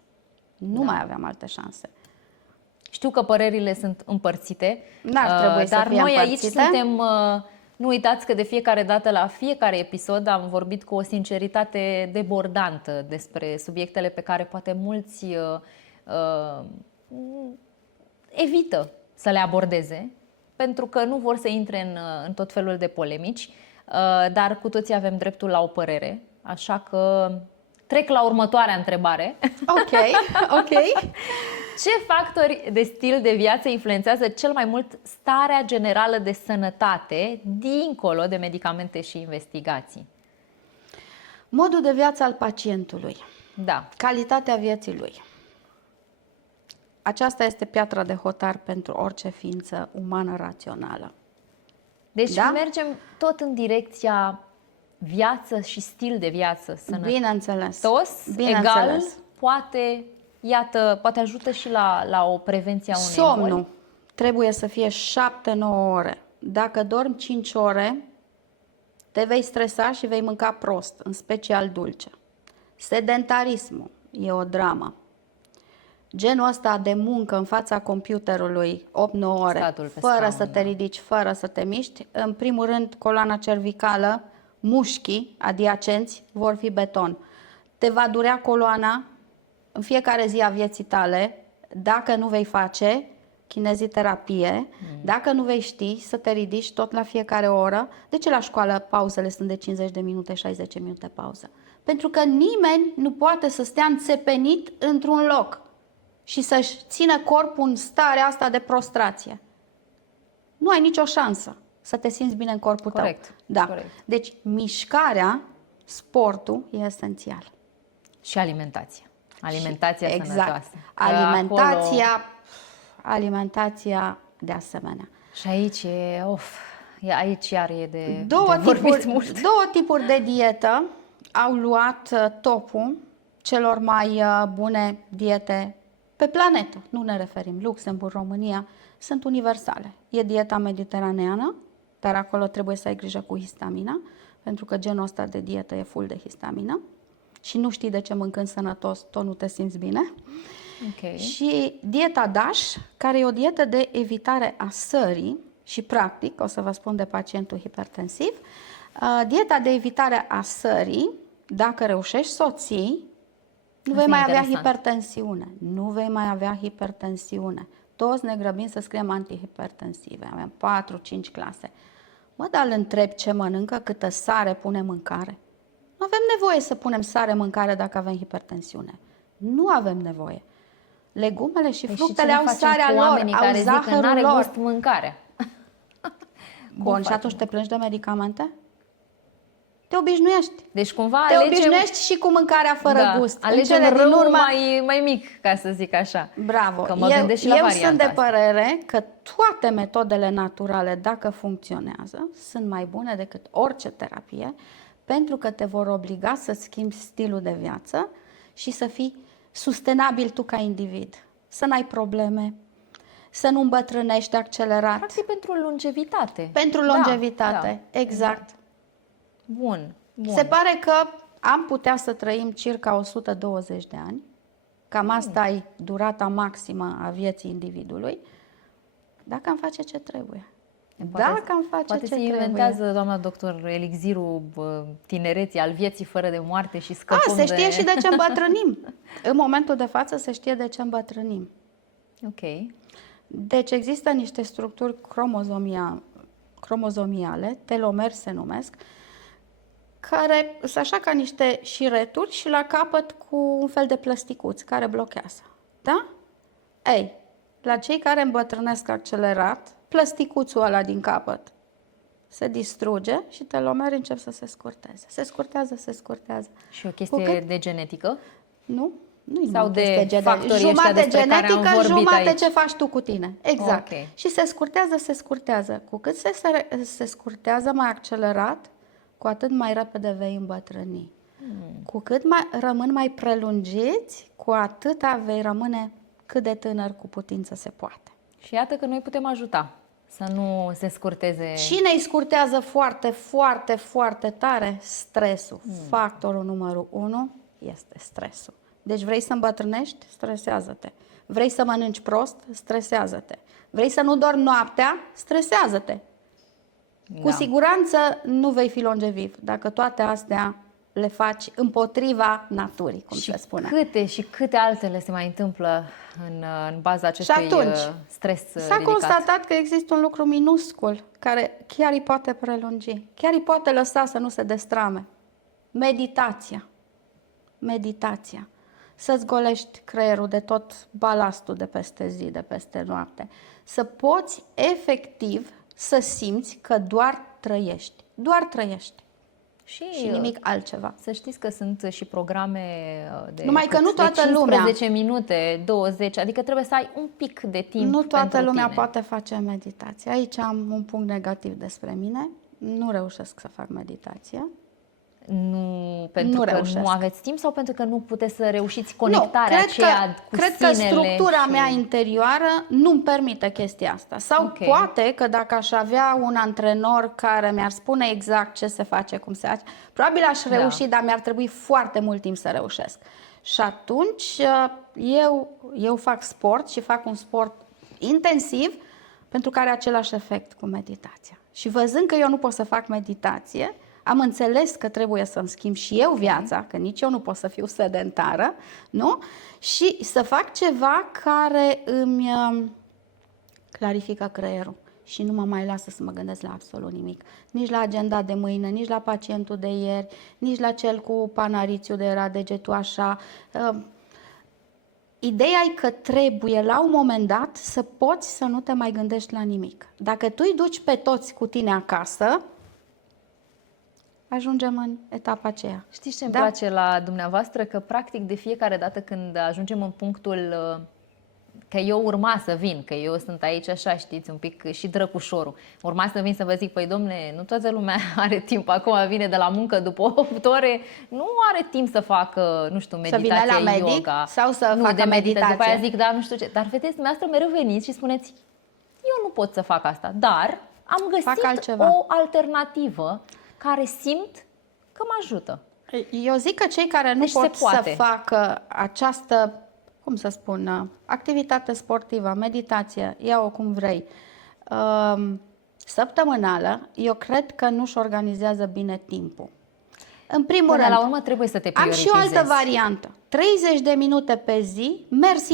Nu mai aveam alte șanse. Știu că părerile sunt împărțite, N-ar trebui să dar fie noi aici împărțite. suntem, nu uitați că de fiecare dată la fiecare episod am vorbit cu o sinceritate debordantă despre subiectele pe care poate mulți evită să le abordeze, pentru că nu vor să intre în tot felul de polemici, dar cu toții avem dreptul la o părere, așa că trec la următoarea întrebare. Ok. Ce factori de stil de viață influențează cel mai mult starea generală de sănătate, dincolo de medicamente și investigații? Modul de viață al pacientului, Da. calitatea vieții lui. Aceasta este piatra de hotar pentru orice ființă umană rațională. Deci Da? mergem tot în direcția viață și stil de viață sănătos, Bineînțeles. egal, poate ajută și la o prevenție a unei Somnul boli. trebuie să fie 7-9 ore. Dacă dormi 5 ore, te vei stresa și vei mânca prost, în special dulce. Sedentarismul e o dramă. Genul ăsta de muncă în fața computerului 8-9 ore, Statul pe fără scaun, să te ridici, fără să te miști, în primul rând coloana cervicală, mușchii adiacenți vor fi beton. Te va durea coloana în fiecare zi a vieții tale dacă nu vei face kineziterapie, dacă nu vei ști să te ridici tot la fiecare oră. De ce la școală pauzele sunt de 50 de minute, 60 de minute pauză? Pentru că nimeni nu poate să stea înțepenit într-un loc și să-și țină corpul în starea asta de prostrație. Nu ai nicio șansă să te simți bine în corpul Corect, tău. Da. corect. Deci mișcarea, sportul e esențial. Și alimentația. Alimentația sănătoasă. Că Alimentația de asemenea. Și aici aici iar e de vorbit mult. Două tipuri de dietă au luat topul celor mai bune diete pe planetă. Nu ne referim Luxemburg, România, sunt universale. E dieta mediteraneană, dar acolo trebuie să ai grijă cu histamina, pentru că genul ăsta de dietă e full de histamină și nu știi de ce mâncând sănătos tot nu te simți bine. Okay. Și dieta DASH, care e o dietă de evitare a sării și practic, o să vă spun de pacientul hipertensiv, dieta de evitare a sării, dacă reușești să o ții, nu vei mai avea hipertensiune. Nu vei mai avea hipertensiune. Toți ne grăbim să scriem antihipertensive. Avem 4-5 clase. Mă, dar îl întreb ce mănâncă, câtă sare pune în mâncare. Nu avem nevoie să punem sare în mâncare dacă avem hipertensiune. Nu avem nevoie. Legumele și fructele au sarea lor, au zahărul n-are lor. gust mâncarea. Bun, și atunci te plângi de medicamente? Te obișnuiești. Deci cumva te obișnuiești și cu mâncarea fără gust. Alegem rău mai mic, ca să zic așa. Bravo. Că mă gândesc și la eu sunt de asta. părere că toate metodele naturale, dacă funcționează, sunt mai bune decât orice terapie, pentru că te vor obliga să schimbi stilul de viață și să fii sustenabil tu ca individ. Să n-ai probleme, să nu îmbătrânești accelerat. Practic pentru longevitate. Pentru longevitate, exact. Bun. Se pare că am putea să trăim circa 120 de ani. Cam asta e durata maximă a vieții individului. Dacă am face ce trebuie. Poate se inventează, doamna doctor, elixirul tinereții, al vieții fără de moarte și scăpăm se știe și de ce îmbătrânim. În momentul de față se știe de ce îmbătrânim. Ok. Deci există niște structuri cromozomiale, telomeri se numesc, care sunt așa ca niște șireturi și la capăt cu un fel de plăsticuț care blochează. Da? Ei, la cei care îmbătrânesc accelerat, plăsticuțul ăla din capăt se distruge și telomerii încep să se scurteze. Se scurtează, se scurtează. Și o chestie de genetică? Nu, nu Sau de de factorii ăștia jumătate despre care am genetică, vorbit jumătate aici. ce faci tu cu tine. Exact. Ok. Și se scurtează, se scurtează. Cu cât se scurtează mai accelerat, cu atât mai repede vei îmbătrâni. Cu cât rămân mai prelungiți, cu atât vei rămâne cât de tânăr cu putință se poate. Și iată că noi putem ajuta să nu se scurteze. Cine îi scurtează foarte, foarte, foarte tare? Stresul. Factorul numărul 1 este stresul. Deci vrei să îmbătrânești? Stresează-te. Vrei să mănânci prost? Stresează-te. Vrei să nu dormi noaptea? Stresează-te. Cu siguranță nu vei fi longeviv dacă toate astea le faci împotriva naturii, cum se spune. Câte și câte altele se mai întâmplă în baza acestui stres s-a ridicat. constatat că există un lucru minuscul care chiar îi poate prelungi, chiar îi poate lăsa să nu se destrame. Meditația. Meditația. Să-ți golești creierul de tot balastul de peste zi, de peste noapte. Să poți efectiv să simți că doar trăiești. Doar trăiești. Și nimic altceva. Să știți că sunt și programe de, numai că nu toată de 15 lumea. minute, 20, adică trebuie să ai un pic de timp. Nu toată pentru lumea tine. poate face meditație. Aici am un punct negativ despre mine. Nu reușesc să fac meditație. Nu pentru că reușesc. nu aveți timp sau pentru că nu puteți să reușiți conectarea aceea cu cred sinele? Că structura mea interioară nu-mi permite chestia asta. Sau poate că dacă aș avea un antrenor care mi-ar spune exact ce se face, cum se face, probabil aș reuși, dar mi-ar trebui foarte mult timp să reușesc. Și atunci eu fac sport și fac un sport intensiv pentru că are același efect cu meditația. Și văzând că eu nu pot să fac meditație, am înțeles că trebuie să-mi schimb și eu viața, că nici eu nu pot să fiu sedentară, nu? Și să fac ceva care îmi clarifică creierul și nu mă mai lasă să mă gândesc la absolut nimic. Nici la agenda de mâine, nici la pacientul de ieri, nici la cel cu panarițiu de era degetul așa. Ideea e că trebuie la un moment dat să poți să nu te mai gândești la nimic. Dacă tu îi duci pe toți cu tine acasă, ajungem în etapa aceea. Știți ce îmi place la dumneavoastră? Că practic de fiecare dată când ajungem în punctul că eu urma să vin, că eu sunt aici așa, știți, un pic și drăcușorul. Urma să vin să vă zic, păi domnule, nu toată lumea are timp, acum vine de la muncă după 8 ore, nu are timp să facă, nu știu, meditație, să vină la medic yoga. sau să facă de meditație. După aia zic, da, nu știu ce. Dar vedeți, dumneavoastră mereu veniți și spuneți, eu nu pot să fac asta, dar am găsit o alternativă care simt că mă ajută. Eu zic că cei care nu pot să facă această, cum să spun, activitate sportivă, meditație, ia-o cum vrei, săptămânală, eu cred că nu-și organizează bine timpul. În primul rând, la urmă trebuie să te prioritizezi. am și o altă variantă. 30 de minute pe zi, mers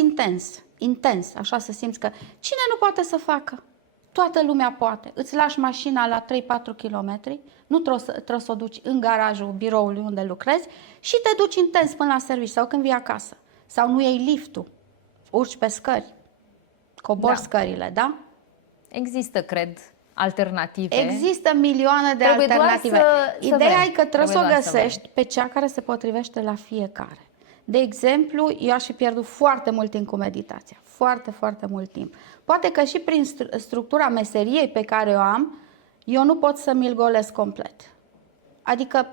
intens, așa să simți că cine nu poate să facă? Toată lumea poate. Îți lași mașina la 3-4 km, nu trebuie să o duci în garajul biroului unde lucrezi și te duci intens până la serviciu sau când vii acasă. Sau nu iei liftul, urci pe scări, cobori scările, da? Există, cred, alternative. Există milioane de alternative. Ideea e că trebuie să o găsești pe cea care se potrivește la fiecare. De exemplu, eu aș fi pierdut foarte mult timp cu meditația. Foarte, foarte mult timp. Poate că și prin structura meseriei pe care o am, eu nu pot să mi-l golesc complet. Adică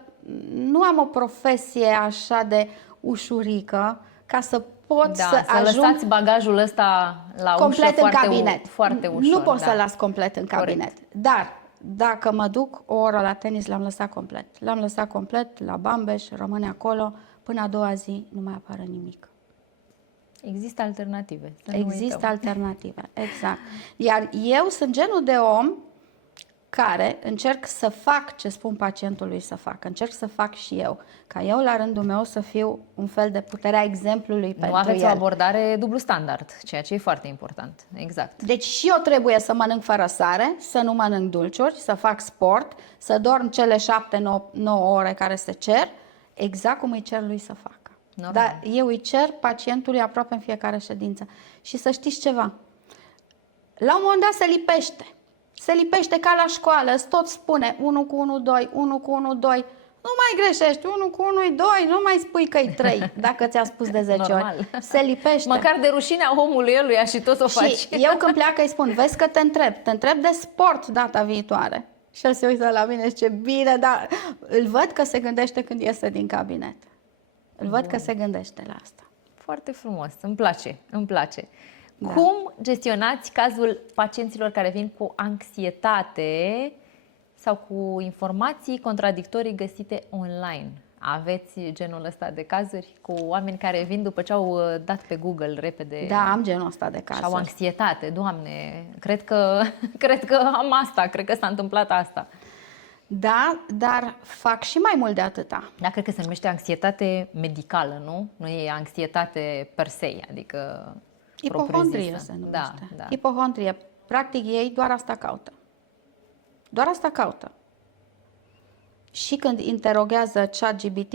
nu am o profesie așa de ușurică ca să pot să ajung... Să lăsați bagajul ăsta la complet ușă în cabinet. Foarte ușor. Nu pot să las complet în cabinet. Dar dacă mă duc o oră la tenis, l-am lăsat complet. L-am lăsat complet la Bambeș, rămâne acolo, până a doua zi nu mai apare nimic. Există alternative. Există alternative, exact. Iar eu sunt genul de om care încerc să fac ce spun pacientului să fac, încerc să fac și eu, ca eu la rândul meu să fiu un fel de puterea exemplului pentru el. Nu aveți o abordare dublu standard, ceea ce e foarte important. Exact. Deci și eu trebuie să mănânc fără sare, să nu mănânc dulciuri, să fac sport, să dorm cele 7-9 ore care se cer, exact cum îi cer lui să facă. Normal. Dar eu îi cer pacientului aproape în fiecare ședință. Și să știți ceva, la un moment dat se lipește. Se lipește ca la școală, îți tot spune 1 cu 1, 2, 1 cu 1, 2. Nu mai greșești, 1 cu 1 e 2, nu mai spui că e 3, dacă ți-am spus de 10 Normal. ori. Se lipește. Măcar de rușinea omului eluia și tot o faci. Și eu când pleacă îi spun, vezi că te întreb de sport data viitoare. Și el se uită la mine și zice, bine, dar îl văd că se gândește când iese din cabinet. Îl văd că se gândește la asta. Foarte frumos, îmi place, îmi place. Da. Cum gestionați cazul pacienților care vin cu anxietate sau cu informații contradictorii găsite online? Aveți genul ăsta de cazuri cu oameni care vin după ce au dat pe Google repede? Da, am genul ăsta de cazuri. Și au anxietate, Doamne, cred că am asta, cred că s-a întâmplat asta. Da, dar fac și mai mult de atâta. Da, cred că se numește anxietate medicală, nu? Nu e anxietate per se, adică ipohondrie se numește. Da, da. Ipohondrie. Practic ei doar asta caută. Doar asta caută. Și când interoghează ChatGPT,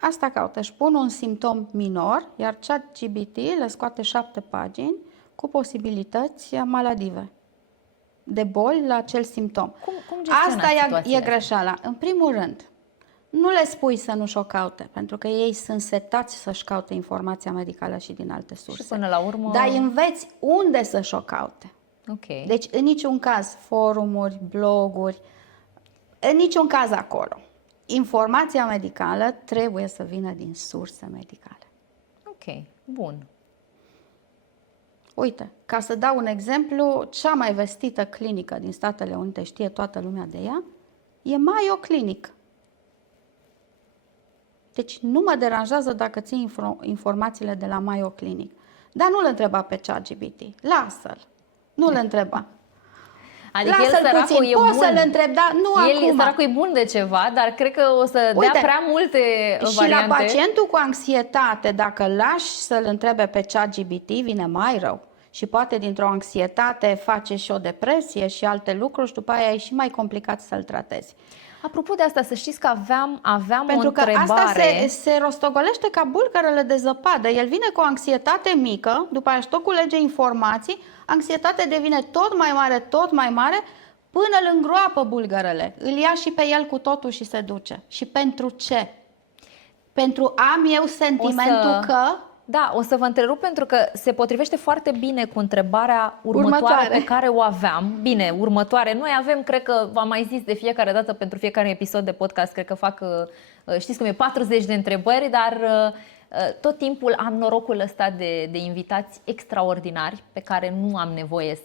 asta caută. Își pun un simptom minor, iar ChatGPT le scoate 7 pagini cu posibilități maladive de boli la acel simptom. Cum gestionați asta e greșeala. În primul rând, nu le spui să nu și-o caute, pentru că ei sunt setați să-și caute informația medicală și din alte surse. Și până la urmă... Dar îi înveți unde să-și o caute. Okay. Deci, în niciun caz, forumuri, bloguri, în niciun caz acolo. Informația medicală trebuie să vină din surse medicale. Ok, bun. Uite, ca să dau un exemplu, cea mai vestită clinică din Statele Unite, știe toată lumea de ea, e Mayo Clinic. Deci nu mă deranjează dacă ții informațiile de la Mayo Clinic. Dar nu-l întreba pe ChatGPT. Lasă-l. Nu-l întreba. Adică lasă-l el puțin. e Poți bun. să-l întrebi, dar nu el, acum. Săracul e bun de ceva, dar cred că o să dea prea multe variante. Și la pacientul cu anxietate, dacă îl lași să-l întrebe pe ChatGPT, vine mai rău. Și poate dintr-o anxietate face și o depresie și alte lucruri și după aia e și mai complicat să-l tratezi. Apropo de asta, să știți că aveam Pentru o întrebare. Pentru că asta se rostogolește ca bulgărele de zăpadă. El vine cu o anxietate mică, după aia își tot culege informații, anxietatea devine tot mai mare, până îl îngroapă bulgărele. Îl ia și pe el cu totul și se duce. Și pentru ce? Pentru am eu sentimentul că... Da, o să vă întrerup pentru că se potrivește foarte bine cu întrebarea următoare pe care o aveam. Bine, următoare. Noi avem, cred că v-am mai zis de fiecare dată pentru fiecare episod de podcast, cred că fac, știți cum e, 40 de întrebări, dar tot timpul am norocul ăsta de invitați extraordinari pe care nu am nevoie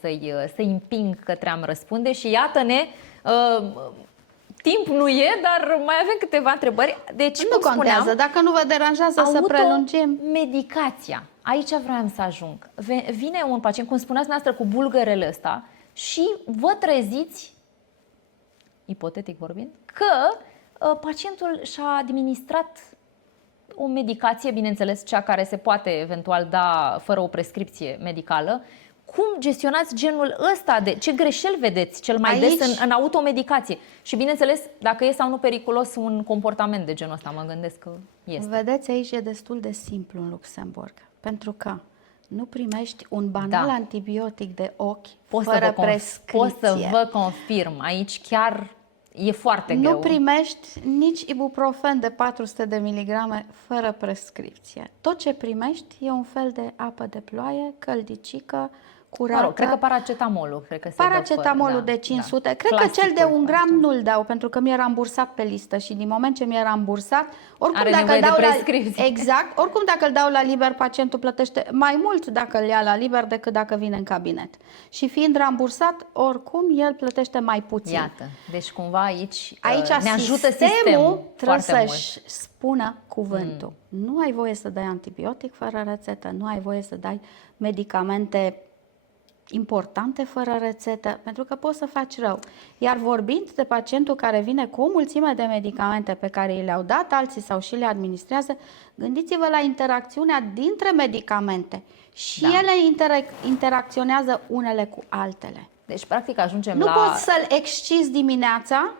să-i împing către a-mi răspunde și iată-ne... Timp nu e, dar mai avem câteva întrebări. Deci, nu contează, spuneam, dacă nu vă deranjează să prelungim. Medicația. Aici vreau să ajung. Vine un pacient, cum spuneați noastră, cu bulgărele ăsta și vă treziți, ipotetic vorbind, că pacientul și-a administrat o medicație, bineînțeles, cea care se poate eventual da fără o prescripție medicală. Cum gestionați genul ăsta de ce greșeli vedeți cel mai des în automedicație? Și bineînțeles, dacă e sau nu periculos un comportament de genul ăsta, mă gândesc că este. Vedeți, aici e destul de simplu în Luxemburg, pentru că nu primești un banal antibiotic de ochi fără prescripție. Pot să vă confirm, aici chiar e foarte greu. Nu primești nici ibuprofen de 400 de miligrame fără prescripție. Tot ce primești e un fel de apă de ploaie, căldicică, curată. Mă rog, cred că paracetamolul, Paracetamolul de 500. Cred că cel de 1 gram nu-l dau, pentru că mi-e rambursat pe listă și din moment ce mi-e rambursat, oricum dacă îl dau exact, oricum dacă îl dau la liber, pacientul plătește mai mult dacă îl ia la liber decât dacă vine în cabinet. Și fiind rambursat, oricum el plătește mai puțin. Iată, deci cumva aici ne ajută sistemul trebuie să-și spună cuvântul. Nu ai voie să dai antibiotic fără rețetă, nu ai voie să dai medicamente importante fără rețetă, pentru că poți să faci rău. Iar vorbind de pacientul care vine cu o mulțime de medicamente pe care i le-au dat alții sau și le administrează, gândiți-vă la interacțiunea dintre medicamente și ele interacționează unele cu altele. Deci, practic, ajungem Nu la... poți să-l excizi dimineața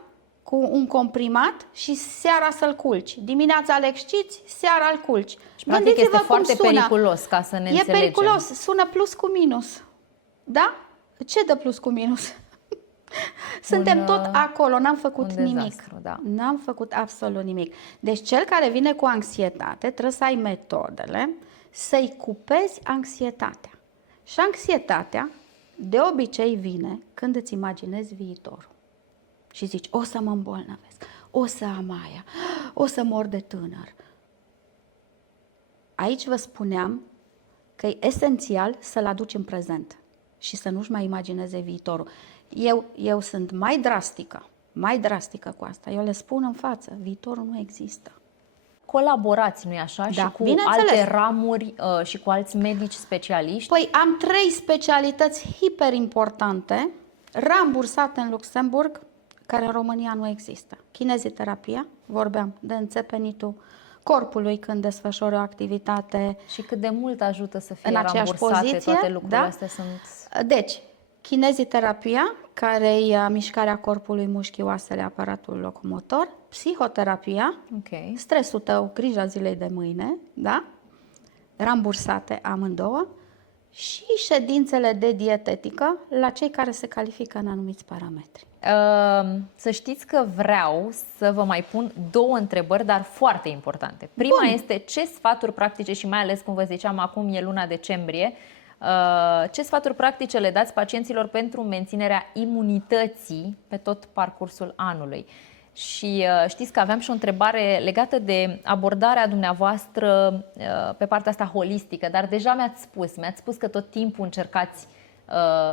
cu un comprimat și seara să-l culci. Dimineața îl excizi, seara îl culci. Și, practic, este foarte periculos, ca să ne înțelegem. E periculos, sună plus cu minus. Da? Ce dă plus cu minus? Suntem tot acolo, n-am făcut nimic. Da. N-am făcut absolut nimic. Deci cel care vine cu anxietate trebuie să ai metodele să-i cupezi anxietatea. Și anxietatea de obicei vine când îți imaginezi viitorul. Și zici, o să mă îmbolnăvesc, o să am aia, o să mor de tânăr. Aici vă spuneam că e esențial să-l aduci în prezent și să nu-și mai imagineze viitorul. Eu sunt mai drastică cu asta. Eu le spun în față, viitorul nu există. Colaborați, nu-i așa? Da, și cu bineînțeles. alte ramuri și cu alți medici specialiști? Păi am 3 specialități hiperimportante, rambursate în Luxemburg, care în România nu există. Kineziterapia, vorbeam de înțepenitul corpului când desfășori o activitate. Și cât de mult ajută să fie în aceeași rambursate poziție, toate lucrurile da? astea sunt... Deci, kineziterapia, care e mișcarea corpului, mușchii, oasele, aparatul locomotor, psihoterapia, stresul tău, grija zilei de mâine, da? Rambursate amândouă, și ședințele de dietetică la cei care se califică în anumiți parametri. Să știți că vreau să vă mai pun 2 întrebări, dar foarte importante. Prima este ce sfaturi practice, și mai ales, cum vă ziceam, acum e luna decembrie, ce sfaturi practice le dați pacienților pentru menținerea imunității pe tot parcursul anului? Și știți că aveam și o întrebare legată de abordarea dumneavoastră pe partea asta holistică, dar deja mi-ați spus că tot timpul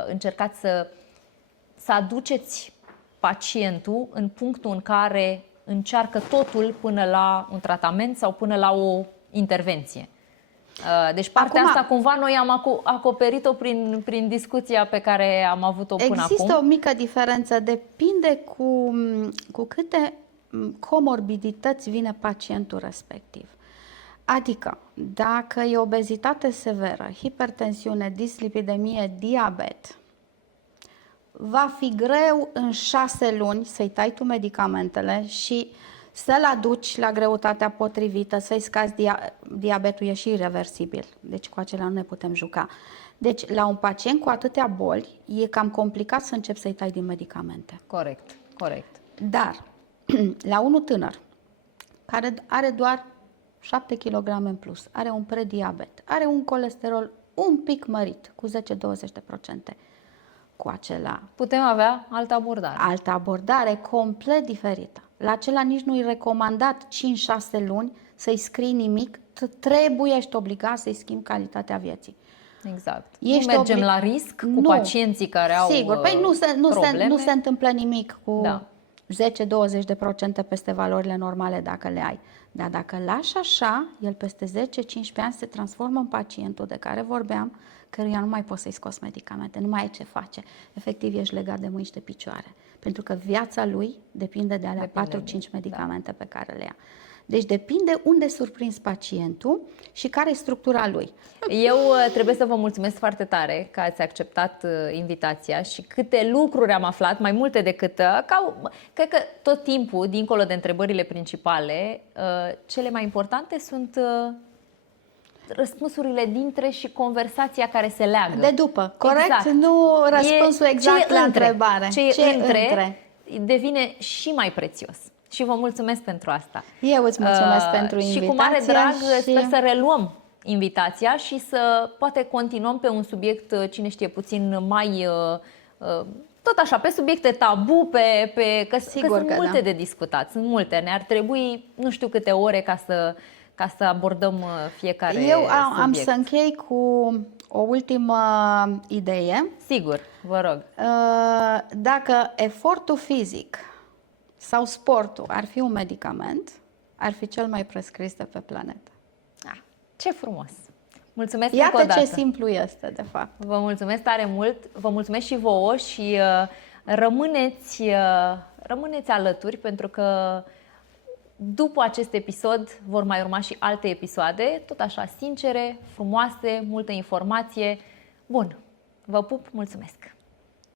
încercați să aduceți pacientul în punctul în care încearcă totul până la un tratament sau până la o intervenție. Deci partea asta cumva noi am acoperit-o prin discuția pe care am avut-o până acum. Există o mică diferență, depinde cu câte comorbidități vine pacientul respectiv. Adică, dacă e obezitate severă, hipertensiune, dislipidemie, diabet, va fi greu în 6 luni să-i tai tu medicamentele și să-l aduci la greutatea potrivită, să-i scazi diabetul, e și irreversibil. Deci cu acelea nu ne putem juca. Deci la un pacient cu atâtea boli e cam complicat să începi să-i tai din medicamente. Corect. Dar la unul tânăr, care are doar 7 kg în plus, are un prediabet, are un colesterol un pic mărit, cu 10-20%, cu acela putem avea altă abordare. Altă abordare complet diferită. La acela nici nu-i recomandat 5-6 luni să-i scrii nimic, ești obligat să-i schimbi calitatea vieții. Exact. Nu mergem la risc cu pacienții care au Sigur, păi nu se întâmplă nimic cu 10-20% peste valorile normale dacă le ai. Dar dacă lași așa, el peste 10-15 ani se transformă în pacientul de care vorbeam, căruia nu mai poți să-i scoți medicamente, nu mai ai ce face. Efectiv, ești legat de mâini și de picioare. Pentru că viața lui depinde de alea 4-5 medicamente pe care le ia. Deci depinde unde surprinzi pacientul și care e structura lui. Eu trebuie să vă mulțumesc foarte tare că ați acceptat invitația și câte lucruri am aflat, mai multe decât... Cred că tot timpul, dincolo de întrebările principale, cele mai importante sunt răspunsurile dintre și conversația care se leagă. De după, corect? Exact. Nu răspunsul exact la întrebare. Ce e între devine și mai prețios. Și vă mulțumesc pentru asta. Eu îți mulțumesc pentru invitație. Și cu mare drag sper să reluăm invitația și să poate continuăm pe un subiect, cine știe, puțin mai... tot așa, pe subiecte tabu, că sunt multe de discutat. Sunt multe. Ne-ar trebui nu știu câte ore ca să abordăm fiecare subiect. Eu am să închei cu o ultimă idee. Sigur, vă rog. Dacă efortul fizic sau sportul ar fi un medicament, ar fi cel mai prescris de pe planetă. Ce frumos! Mulțumesc încă o Iată dată. ce simplu este, de fapt. Vă mulțumesc tare mult, vă mulțumesc și vouă și rămâneți alături, pentru că după acest episod vor mai urma și alte episoade, tot așa sincere, frumoase, multă informație. Bun, vă pup, mulțumesc!